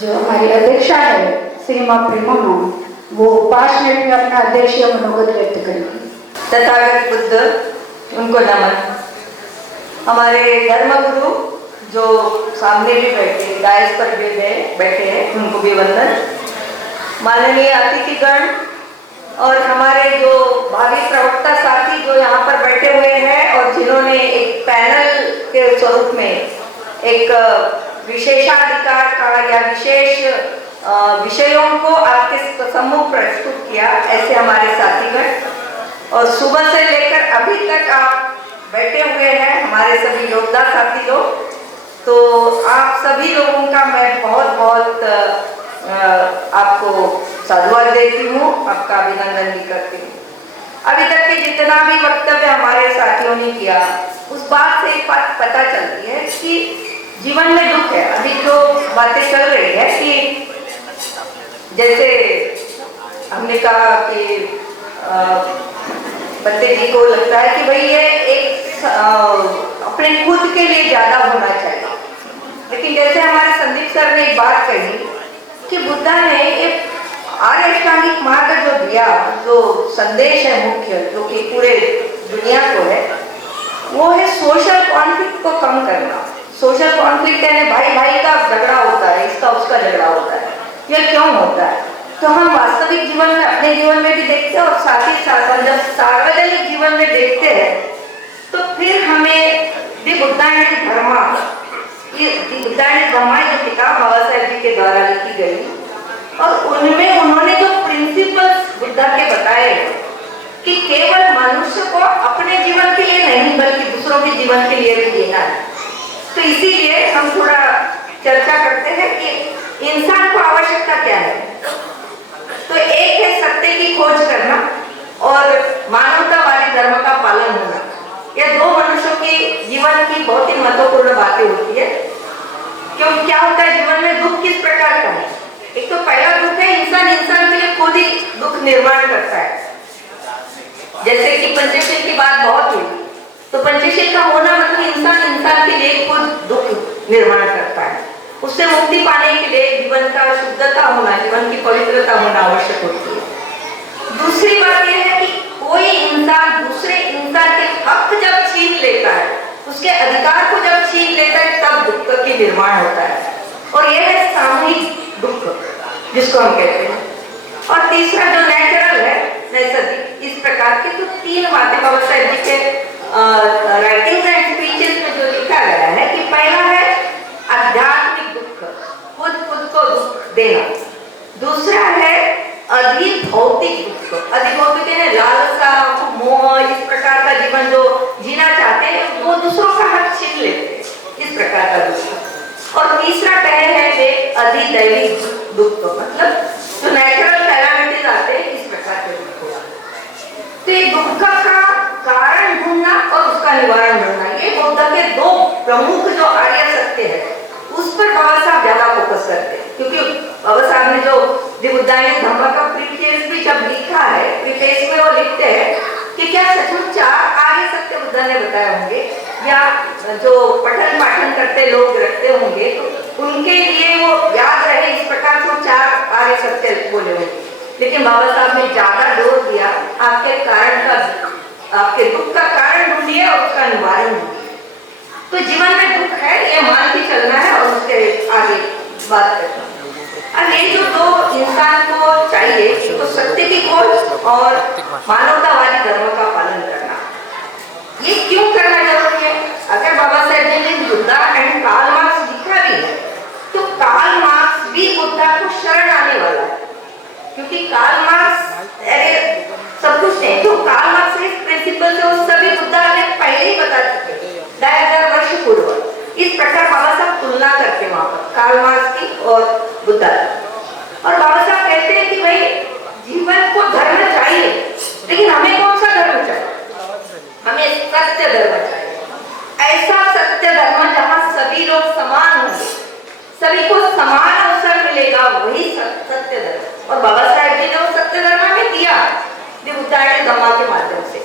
जो हमारी अध्यक्षा है श्रीमा प्रेमोनो, वो 5 मिनट में अपना अध्यक्षीय मनोगत व्यक्त करेंगी। तथागत बुद्ध, उनको नमन। हमारे धर्मगुरु जो सामने भी बैठे, डायस पर भी बैठे हैं, उनको भी वंदन। माननीय अतिथिगण और हमारे जो भावी प्रवक्ता साथी जो यहाँ पर बैठे हुए हैं और जिन्होंने एक पैनल के स्वरूप में एक विशेषाधिकार का या विशेष विषयों को आपके सम्मुख प्रस्तुत किया, ऐसे हमारे साथीगण। और सुबह से लेकर अभी तक आप बैठे हुए हैं हमारे सभी योद्धा साथी लोग, तो आप सभी लोगों का मैं बहुत बहुत आपको साधुवाद देती हूँ, आपका अभिनंदन भी करती हूँ। अभी तक के जितना भी वक्तव्य हमारे साथियों ने किया, उस बात से एक बात पता चलती है कि जीवन में दुख है। अभी जो बातें चल रही है कि जैसे हमने कहा कि बंदे जी को लगता है कि भाई ये एक अपने खुद के लिए ज्यादा होना चाहिए, लेकिन जैसे हमारे संदीप सर ने एक बात कही कि बुद्धा ने एक आर्य अष्टांगिक मार्ग जो दिया, जो संदेश है मुख्य, जो कि पूरे दुनिया को है, वो है सोशल कॉन्फ्लिक्ट को कम करना। सोशल कॉन्फ्लिक्ट यानी भाई भाई का झगड़ा होता है, इसका उसका झगड़ा होता है, यह क्यों होता है? तो हम वास्तविक जीवन में, अपने जीवन में भी देखते हैं और साथ ही साथ जब सार्वजनिक जीवन में देखते हैं तो फिर हमें बुद्धायन धर्मा, बुद्धायन धर्मा जो किताब बाबा साहेब जी के द्वारा लिखी गई और उनमें उन्होंने जो प्रिंसिपल्स बुद्धा के बताए कि केवल मनुष्य को अपने जीवन के लिए नहीं बल्कि दूसरों के जीवन के लिए भी जीना है। तो इसीलिए हम थोड़ा चर्चा करते हैं कि इंसान को आवश्यकता क्या है। तो एक है सत्य की खोज करना और मानवतावादी धर्म का पालन होना। ये दो मनुष्यों के जीवन की बहुत ही महत्वपूर्ण बातें होती है। क्योंकि क्या होता है जीवन में दुख किस प्रकार का है। एक तो पहला दुख है इंसान के लिए खुद ही दुख निर्माण करता है। जैसे कि पंचशील की बात बहुत हुई, तो पंचशील का होना मतलब इंसान के लिए खुद दुख निर्माण करता है। उससे मुक्ति पाने के लिए जीवन का शुद्धता होना, जीवन की पवित्रता होना आवश्यक होती है। दूसरी बात यह है कि कोई इंसान दूसरे इंसान के हक जब छीन लेता है, उसके अधिकार को जब छीन लेता है, तब दुख के निर्माण होता है। और यह है सामूहिक दुख जिसको हम कहते हैं। और तीसरा जो नेचुरल है, नैसर्गिक, इस प्रकार के तो तीन बातें बाबा साहेब जी के राइटिंग्स एंड स्पीचेस में जो लिखा गया है कि पहला है आध्यात्मिक दुख, खुद को दुख देना। दूसरा है अधिभौतिक दुख। अधिभौतिक है लालसा, मोह, इस प्रकार का जीवन जो जीना चाहते हैं वो दूसरों का हक छीन लेते हैं, इस प्रकार का दुख। और तीसरा है वे अधिदैविक दुख, मतलब जो नेचुरल कैलामिटीज आते हैं, इस प्रकार के दुख। तो ये दुख का कारण ढूंढना और उसका निवारण ढूंढना, ये बौद्ध के दो प्रमुख जो आर्य सत्य है, उस पर बाबा साहब ज्यादा फोकस करते हैं। क्योंकि बाबा साहब ने जो दिवुदायन धम्म का प्रीफेस भी जब लिखा है, प्रीफेस में वो लिखते हैं कि क्या सचमुच चार आर्य सत्य बुद्ध ने बताए होंगे, या जो पठन पाठन करते लोग रखते होंगे तो उनके लिए वो याद रहे, इस प्रकार से चार आर्य सत्य बोले होंगे। लेकिन बाबा साहब ने ज्यादा जोर दिया आपके कारण का, आपके दुख का कारण ढूंढिए और उसका निवारण ढूंढिए। तो जीवन में दुख है ये मान के चलना है और उसके आगे बात करना। अब ये जो दो इंसान को चाहिए, तो सत्य की खोज और मानवतावादी धर्म का पालन करना। ये क्यों करना जरूरी है? अगर बाबा साहेब जी ने बुद्धा एंड कार्ल मार्क्स लिखा भी है, तो कार्ल मार्क्स भी बुद्धा को शरण आने वाला है। क्योंकि कार्ल मार्क्स अरे सब कुछ नहीं, तो कार्ल मार्क्स इस प्रिंसिपल से वो सभी बुद्धा ने पहले ही बता चुके 2000 वर्ष पूर्व। इस प्रकार बाबा साहब तुलना करते वहां पर कार्ल मार्क्स की और बुद्धा की। और बाबा साहब कहते हैं कि भाई जीवन को धर्म चाहिए, लेकिन हमें कौन सा धर्म चाहिए? हमें सत्य धर्म चाहिए। ऐसा सत्य धर्म जहाँ सभी लोग समान होंगे, सभी को समान अवसर मिलेगा, वही सत्य धर्म। और बाबा साहेब जी ने वो सत्य धर्म हमें दिया बुद्धायन धम्म के माध्यम से।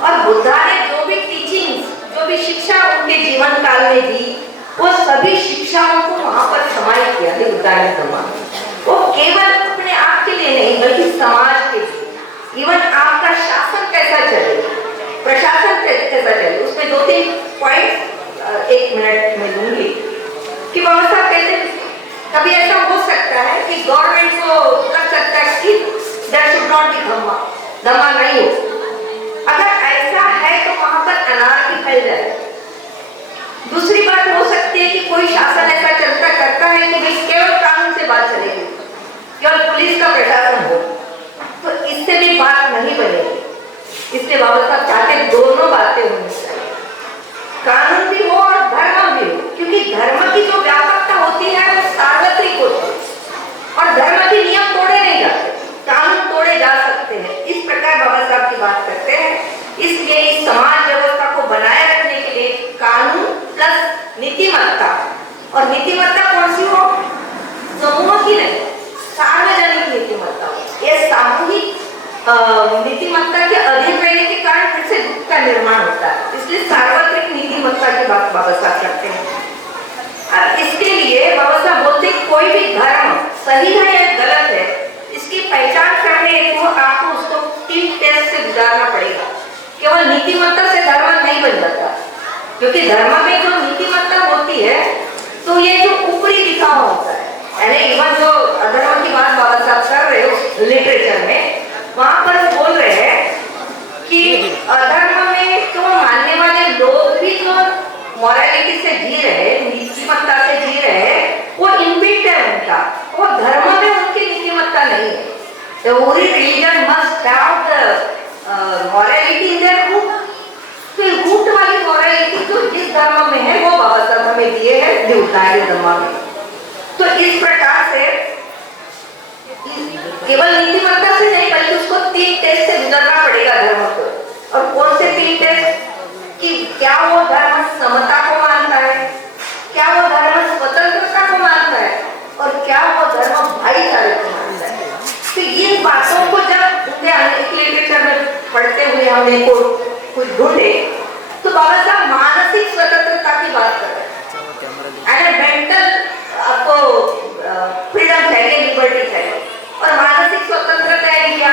और बुद्धा ने जो भी टीचिंग्स, जो भी शिक्षा उनके जीवन काल में दी, वो सभी शिक्षाओं को वहां पर समाहित किया बुद्धायन धम्म। वो केवल अपने आप के लिए नहीं, बल्कि समाज के लिए। इवन आपका शासन कैसा चले, प्रशासन कैसा चले, उसमें 2-3 पॉइंट 1 मिनट में लूंगी। कि बाबा साहब कहते हैं कभी ऐसा हो सकता है कि गवर्नमेंट को कर सकता है कि देयर शुड नॉट बी धम्मा नहीं हो। अगर ऐसा है तो वहां पर अनार्की फैल जाए। दूसरी बात हो सकती है कि कोई शासन ऐसा चलता करता है कि केवल कानून से बात चलेगी, केवल पुलिस का प्रशासन हो, तो इससे भी बात नहीं बनेगी। इसलिए बाबा साहब चाहते दोनों बातें होनी चाहिए, कानून भी हो और धर्म भी हो। क्योंकि धर्म की जो व्यापकता होती है वो सार्वत्रिक होती है, और धर्म के नियम तोड़े नहीं जाते, कानून तोड़े जा सकते हैं। इस प्रकार बाबा साहब की बात करते हैं। इसलिए इस समाज व्यवस्था को बनाए रखने के लिए कानून प्लस नीतिमत्ता, और नीतिमत्ता कौन सी हो? समूह की नहीं, सार्वजनिक नीतिमत्ता। ये सामूहिक नीतिमत्ता के अधीन रहने के कारण फिर से दुख का निर्माण होता है। इसलिए सार्वत्रिक नीतिमत्ता की बात बाबा साहब करते हैं। अब इसके लिए बाबा साहब बोलते हैं कोई भी धर्म सही है या गलत है, इसकी पहचान करने को आपको उसको 3 टेस्ट से गुजारना पड़ेगा। केवल नीतिमत्ता से धर्म नहीं बन जाता, क्योंकि धर्म में जो नीतिमत्ता होती है तो ये जो ऊपरी दिखावा होता है, यानी इवन जो अधर्म की बात बाबा साहब कर रहे हो लिटरेचर में, वहां पर बोल रहे हैं कि अधर्म में तो मानने वाले लोग भी जो मॉरलिटी से जी रहे, नीतिमत्ता से जी रहे, वो इनबिल्ट है उनका, वो धर्म में उनकी नीतिमत्ता नहीं है। Every religion must have the morality in their root. तो रूट वाली मॉरलिटी जो जिस धर्म में है वो बाबा साहब हमें दिए हैं बुद्धायन धम्म में। में हमने कुछ ढूंढे तो बाबा साहब मानसिक स्वतंत्रता की बात कर रहे हैं। मेंटल आपको फ्रीडम चाहिए, लिबर्टी चाहिए, और मानसिक स्वतंत्रता है क्या?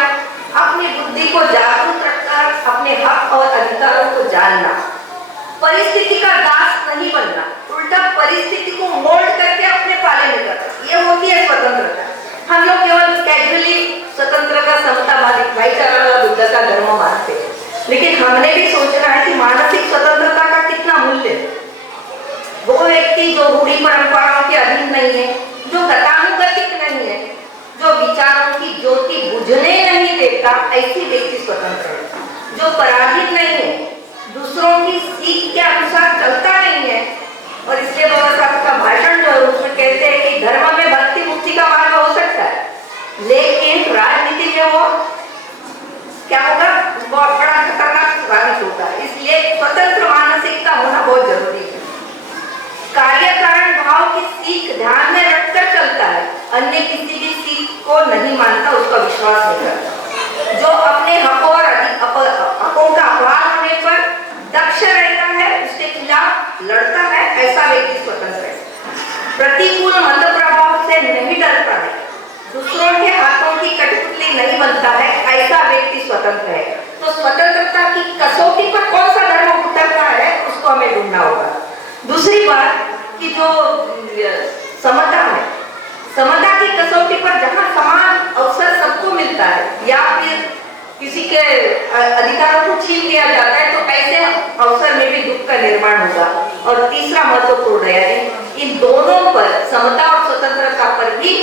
अपनी बुद्धि को जागरूक रखकर अपने हक और अधिकारों को जानना, परिस्थिति का दास नहीं बनना, उल्टा परिस्थिति को मोल्ड करके अपने पाले में करना, ये होती है स्वतंत्रता। हम लोग केवल कैजुअली स्वतंत्रता, समता, भाईचारा, बुद्ध का धर्म मानते हैं, लेकिन हमने भी सोचना है कि मानसिक स्वतंत्रता का कितना मूल्य है। वो व्यक्ति जो रूढ़ी परंपराओं के अधीन नहीं है, जो गतानुगतिक नहीं है, जो विचारों की ज्योति बुझने नहीं देता, ऐसी व्यक्ति स्वतंत्र है। जो पराजित नहीं है, दूसरों की सीख के अनुसार चलता नहीं है। और इसलिए बाबा साहब का भाषण जो है उसमें कहते हैं कि धर्म में भक्ति मुक्ति का मार्ग हो सकता है, लेकिन राजनीति में वो क्या होगा, बहुत बड़ा खतरनाक साबित होता है। इसलिए स्वतंत्र मानसिकता होना बहुत जरूरी है। कार्य कारण भाव की सीख ध्यान में रखकर चलता है, अन्य किसी भी सीख को नहीं मानता, उसका विश्वास नहीं करता। जो अपने हकों और हकों का अपमान होने पर दक्ष रहता है, उसके खिलाफ लड़ता है, ऐसा व्यक्ति स्वतंत्र है। प्रतिकूल मत प्रभाव से नहीं डरता है, दूसरों के हाथों की कठपुतली नहीं बनता है, ऐसा व्यक्ति स्वतंत्र है। तो स्वतंत्रता की कसौटी पर कौन सा धर्म उतरता है, उसको हमें ढूंढना होगा। दूसरी बात कि जो समता है, समता की कसौटी पर जहाँ समान अवसर सबको मिलता है या फिर किसी के अधिकारों को छीन लिया जाता है, तो ऐसे अवसर में भी दुख का निर्माण होगा। और तीसरा महत्वपूर्ण है, इन दोनों पर, समता और स्वतंत्रता पर भी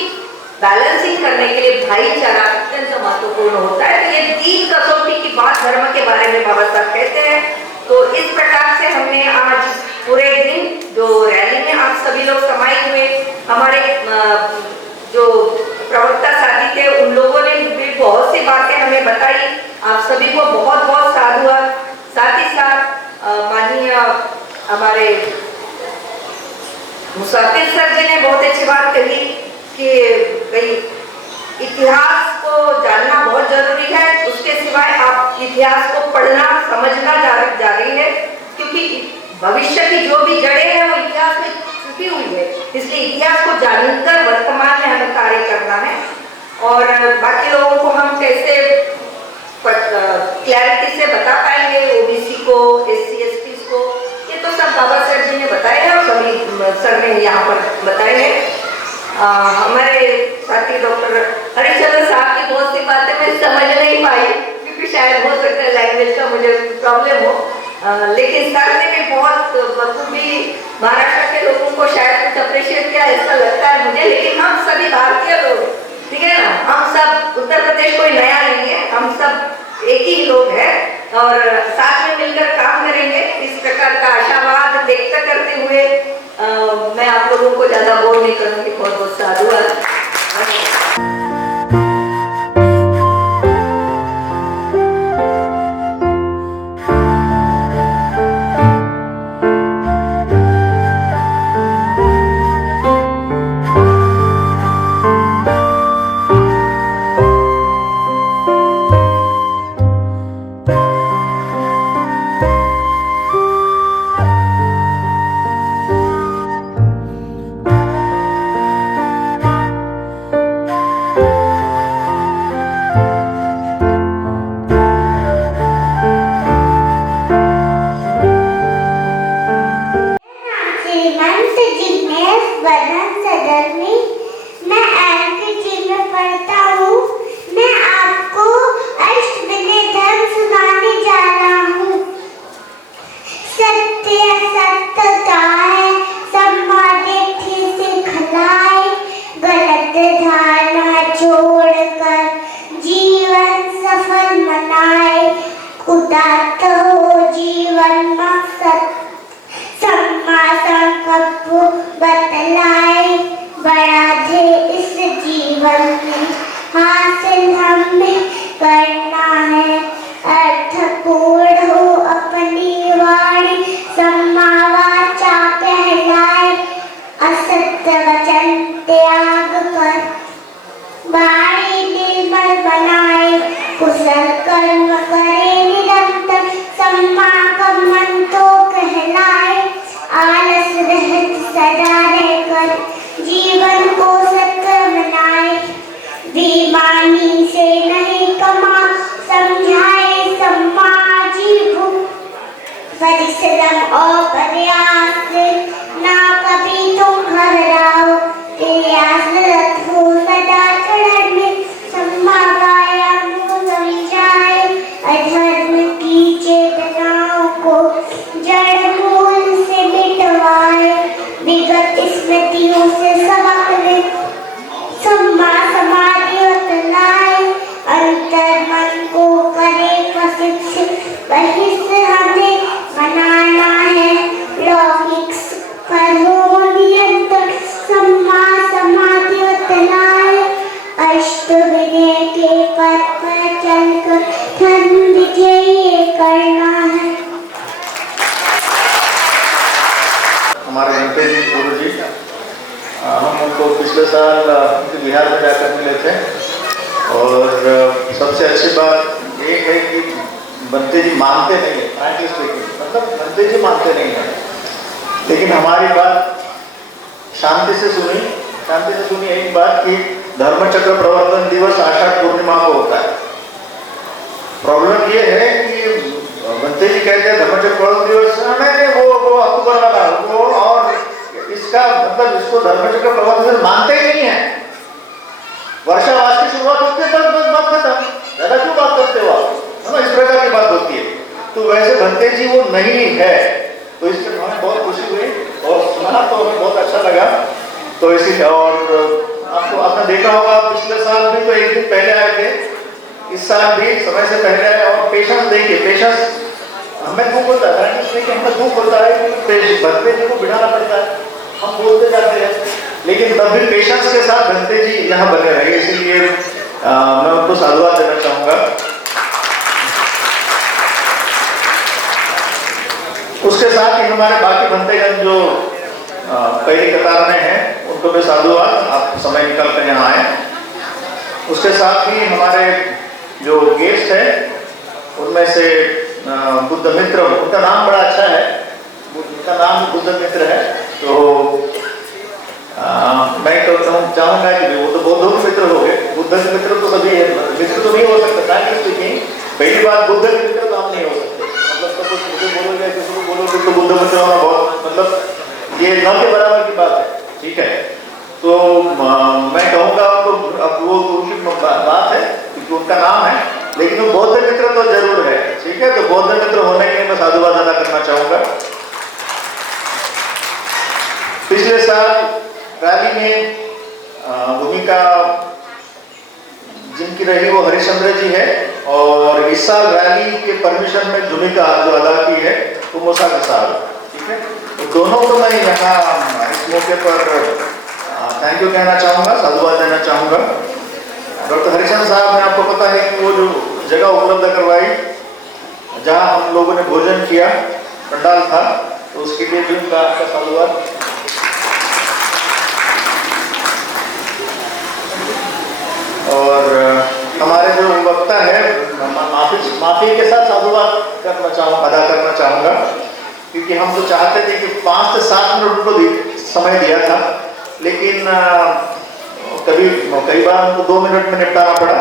बैलेंसिंग करने के लिए भाईचारा अत्यंत महत्वपूर्ण होता है। तो ये तीन कसौटी की बात धर्म के बारे में बाबा साहब कहते हैं। तो इस प्रकार से हमने आज पूरे दिन जो रैली में आप सभी लोग समाहित हुए, हमारे जो प्रवक्ता साथी थे उन लोगों ने भी बहुत सी बातें हमें बताई। आप सभी को बहुत बहुत साधुवाद। साथ ही साथ माननीय हमारे मुसाफिर सर जी ने बहुत अच्छी बात कही कि भाई इतिहास को जानना बहुत जरूरी है, उसके सिवाय आप इतिहास को पढ़ना समझना जारी है, क्योंकि भविष्य की जो भी जड़ें हैं वो इतिहास में छुपी हुई है। इसलिए इतिहास को जानकर वर्तमान में हमें कार्य करना है। और बाकी लोगों को हम कैसे क्लैरिटी से बता पाएंगे, ओबीसी को, SC ST को, ये तो सब बाबा सर जी ने बताए हैं और सभी सर ने यहाँ पर बताए हैं। हमारे साथी डॉक्टर हरिश्चंद्र साहब की बहुत सी बातें मैं समझ नहीं पाई, क्योंकि शायद हो सकता है लैंग्वेज का मुझे प्रॉब्लम हो, लेकिन सर ने भी बहुत बखूबी महाराष्ट्र के लोगों को शायद कुछ अप्रिशिएट किया, ऐसा लगता है मुझे। लेकिन हम सभी भारतीय लोग, ठीक है ना, हम सब, उत्तर प्रदेश कोई नया नहीं है, हम सब एक ही लोग हैं और साथ में मिलकर काम करेंगे। इस प्रकार का आशावाद व्यक्त करते हुए मैं आप लोगों को ज्यादा बोर नहीं करूंगी। बहुत बहुत साधुवाद। पिछले साल बिहार में जाकर मिले थे और सबसे अच्छी बात ये है कि बंते जी मानते नहीं है, फ्रैंकली स्पीकिंग, मतलब बंते जी मानते नहीं है, लेकिन हमारी बात शांति से सुनी एक बात कि धर्मचक्र प्रवर्तन दिवस आषाढ़ पूर्णिमा को होता है। प्रॉब्लम ये है कि बंते जी कहते हैं धर्मचक्र प्रवर्तन दिवस नहीं, वो अक्टूबर वाला वो, और इसका मतलब इसको धर्मचक्र प्रवर्तन दिवस मानते ही नहीं है। वर्षावास की शुरुआत होती है बस बात खत्म, ज्यादा क्यों बात करते हो आप, है ना, इस प्रकार की बात होती है। तो वैसे बंते जी वो नहीं है, तो इससे हमें बहुत खुशी हुई और सुना तो हमें बहुत अच्छा लगा। तो इसी और आपने देखा होगा पिछले साल भी तो एक दिन पहले आए थे, इस साल भी समय से पहले आए। और पेशेंस देखिए, पेशेंस हमें दुख होता है, हमें दुख होता है कि बंते जी को बिठाना पड़ता है, हम बोलते जाते हैं, लेकिन तब भी पेशेंस के साथ बंते जी यहाँ बने रहे, इसीलिए मैं उनको साधुवाद देना चाहूँगा। उसके साथ ही हमारे बाकी बंतेगण जो पहली कतार में हैं उनको भी साधुवाद, आप समय निकाल कर यहाँ आए। उसके साथ ही हमारे जो गेस्ट हैं उनमें से बुद्ध मित्र, उनका नाम बड़ा अच्छा है, उनका नाम बुद्ध मित्र है। तो मैं तो चाहूँगा कि वो तो बौद्धों के मित्र हो गए, बुद्ध के मित्र तो सभी मित्र तो नहीं हो सकता, पहली बात बुद्ध के मित्र तो हम नहीं हो सकते, मतलब तो कुछ मुझे बोलोगे किसी को बोलोगे तो बुद्ध मित्र होना बहुत मतलब ये न के बराबर की बात है, ठीक है। तो मैं कहूँगा उनको, अब वो उनकी बात है क्योंकि उनका नाम है, लेकिन वो बौद्ध मित्र तो जरूर है, ठीक है। तो बौद्ध मित्र होने के लिए मैं साधुवाद अदा करना चाहूँगा। पिछले साल रैली में भूमिका जिनकी रही वो हरिश्चंद्र जी है, और इस साल रैली के परमिशन में भूमिका जो अदा की है वो मोसा का साल, ठीक है। तो दोनों को मैं यहाँ इस मौके पर थैंक यू कहना चाहूँगा, साधुवाद देना चाहूँगा। डॉक्टर हरिचंद्र साहब ने, आपको पता है कि वो जो जगह उपलब्ध करवाई जहाँ हम लोगों ने भोजन किया, पंडाल था, तो उसके लिए भी उनका आपका साधुवाद। और हमारे जो वक्ता है माफी के साथ साधुवाद अदा करना चाहूँगा, क्योंकि हम तो चाहते थे कि 5 से 7 मिनट उनको समय दिया था, लेकिन कई बार उनको 2 मिनट में निपटाना पड़ा,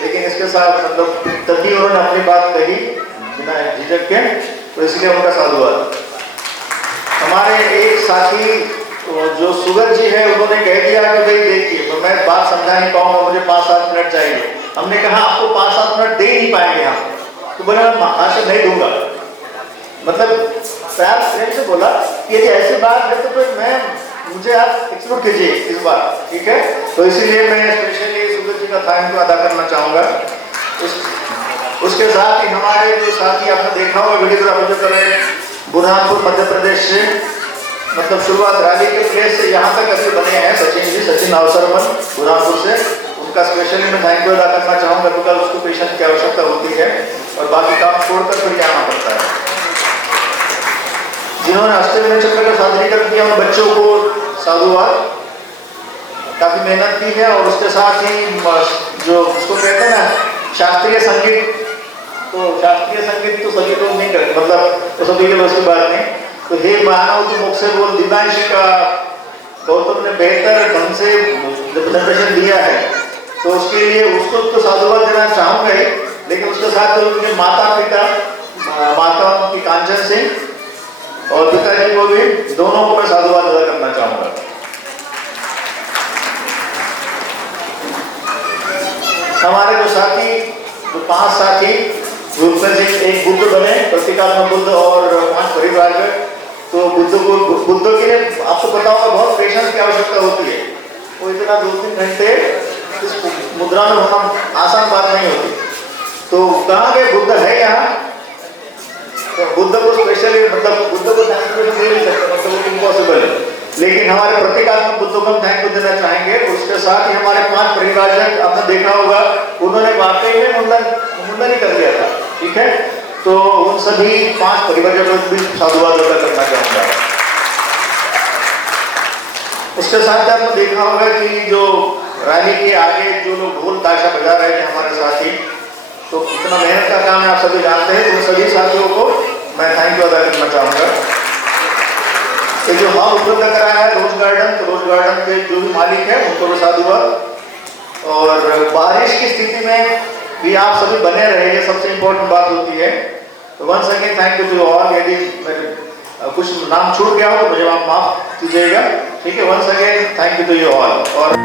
लेकिन इसके साथ मतलब तभी उन्होंने अपनी बात कही बिना झिझक के, तो इसलिए उनका साधुवाद। हमारे एक साथी जो सुगत जी है, उन्होंने कह दिया कि भाई देखिए मैं बात समझा नहीं पाऊंगा, मुझे 5-7 मिनट चाहिए। हमने कहा आपको 5-7 मिनट दे नहीं पाएंगे हम, तो बोले मैं भाषण नहीं दूंगा, मतलब प्यार प्रेम से बोला कि यदि ऐसी बात है तो फिर मुझे आप एक्सक्लूड कीजिए इस बार, ठीक है। तो इसीलिए मैं स्पेशली सुगत जी का थैंक यू अदा करना चाहूँगा। उसके साथ ही हमारे जो साथी आपने देखा होगा वीडियोग्राफी जो कर रहे हैं बुरहानपुर मध्य प्रदेश से, मतलब शुरुआत रैली के प्लेस से यहाँ तक अभी बने हैं सचिन अवसरमन बुरहानपुर से, उनका स्पेशली मैं थैंक यू अदा करना चाहूँगा, बिकॉज उसको पेशेंट की आवश्यकता होती है और बाकी काम छोड़कर फिर आना पड़ता है। जिन्होंने अष्टविनायक चक्र का सादरीकरण किया उन बच्चों को साधुवाद, काफी मेहनत की है। और उसके साथ ही जो उसको कहते हैं ना शास्त्रीय संगीत, तो शास्त्रीय संगीत तो सभी लोग नहीं करते, मतलब तो सभी के बस की बात नहीं। तो हे मानव तो मुख से बोल दिव्यांश का गौतम ने बेहतर ढंग से रिप्रेजेंटेशन दिया है, तो उसके लिए उसको तो साधुवाद देना चाहूँगा ही, लेकिन उसके साथ उनके माता पिता, माता उनकी कांचन सिंह और पिताजी को भी, दोनों को मैं साधुवाद अदा करना चाहूँगा। हमारे जो साथी, जो 5 साथी ग्रुप में से एक बुद्ध बने, प्रतीकात्मक बुद्ध और 5 परिवार, तो बुद्ध के लिए आपको पता होगा बहुत पेशेंस की आवश्यकता होती है, वो इतना 2-3 घंटे इस मुद्रा में होना आसान बात नहीं होती। तो कहाँ के बुद्ध है यहाँ, तो बुद्ध को स्पेशली मतलब बुद्ध को थैंक यू दे नहीं सकते, मतलब वो इम्पॉसिबल है, लेकिन हमारे प्रतीकात्मक बुद्धों को हम थैंक यू देना चाहेंगे। उसके साथ ही हमारे 5 परिवारजन, आपने देखा होगा उन्होंने वाकई में मुंडन ही कर लिया था, ठीक है। तो उन सभी 5 परिवारजनों को भी साधुवाद अदा करना चाहूँगा। उसके साथ आपने देखा होगा कि जो रैली के आगे जो लोग ढोल ताशा बजा रहे थे हमारे साथी, तो इतना मेहनत का काम है, आप सभी जानते हैं। तो सभी साथियों को मैं थैंक यू अदा करना चाहूँगा। ये जो हॉल उपलब्ध कराया है रोज गार्डन, तो रोज गार्डन के जो भी मालिक है उनको भी साधुवाद। और बारिश की स्थिति में भी आप सभी बने रहे, ये सबसे इम्पोर्टेंट बात होती है। तो once again thank you to all. यदि कुछ नाम छूट गया हो तो मुझे आप माफ कीजिएगा, ठीक है। Once again thank you to you all. और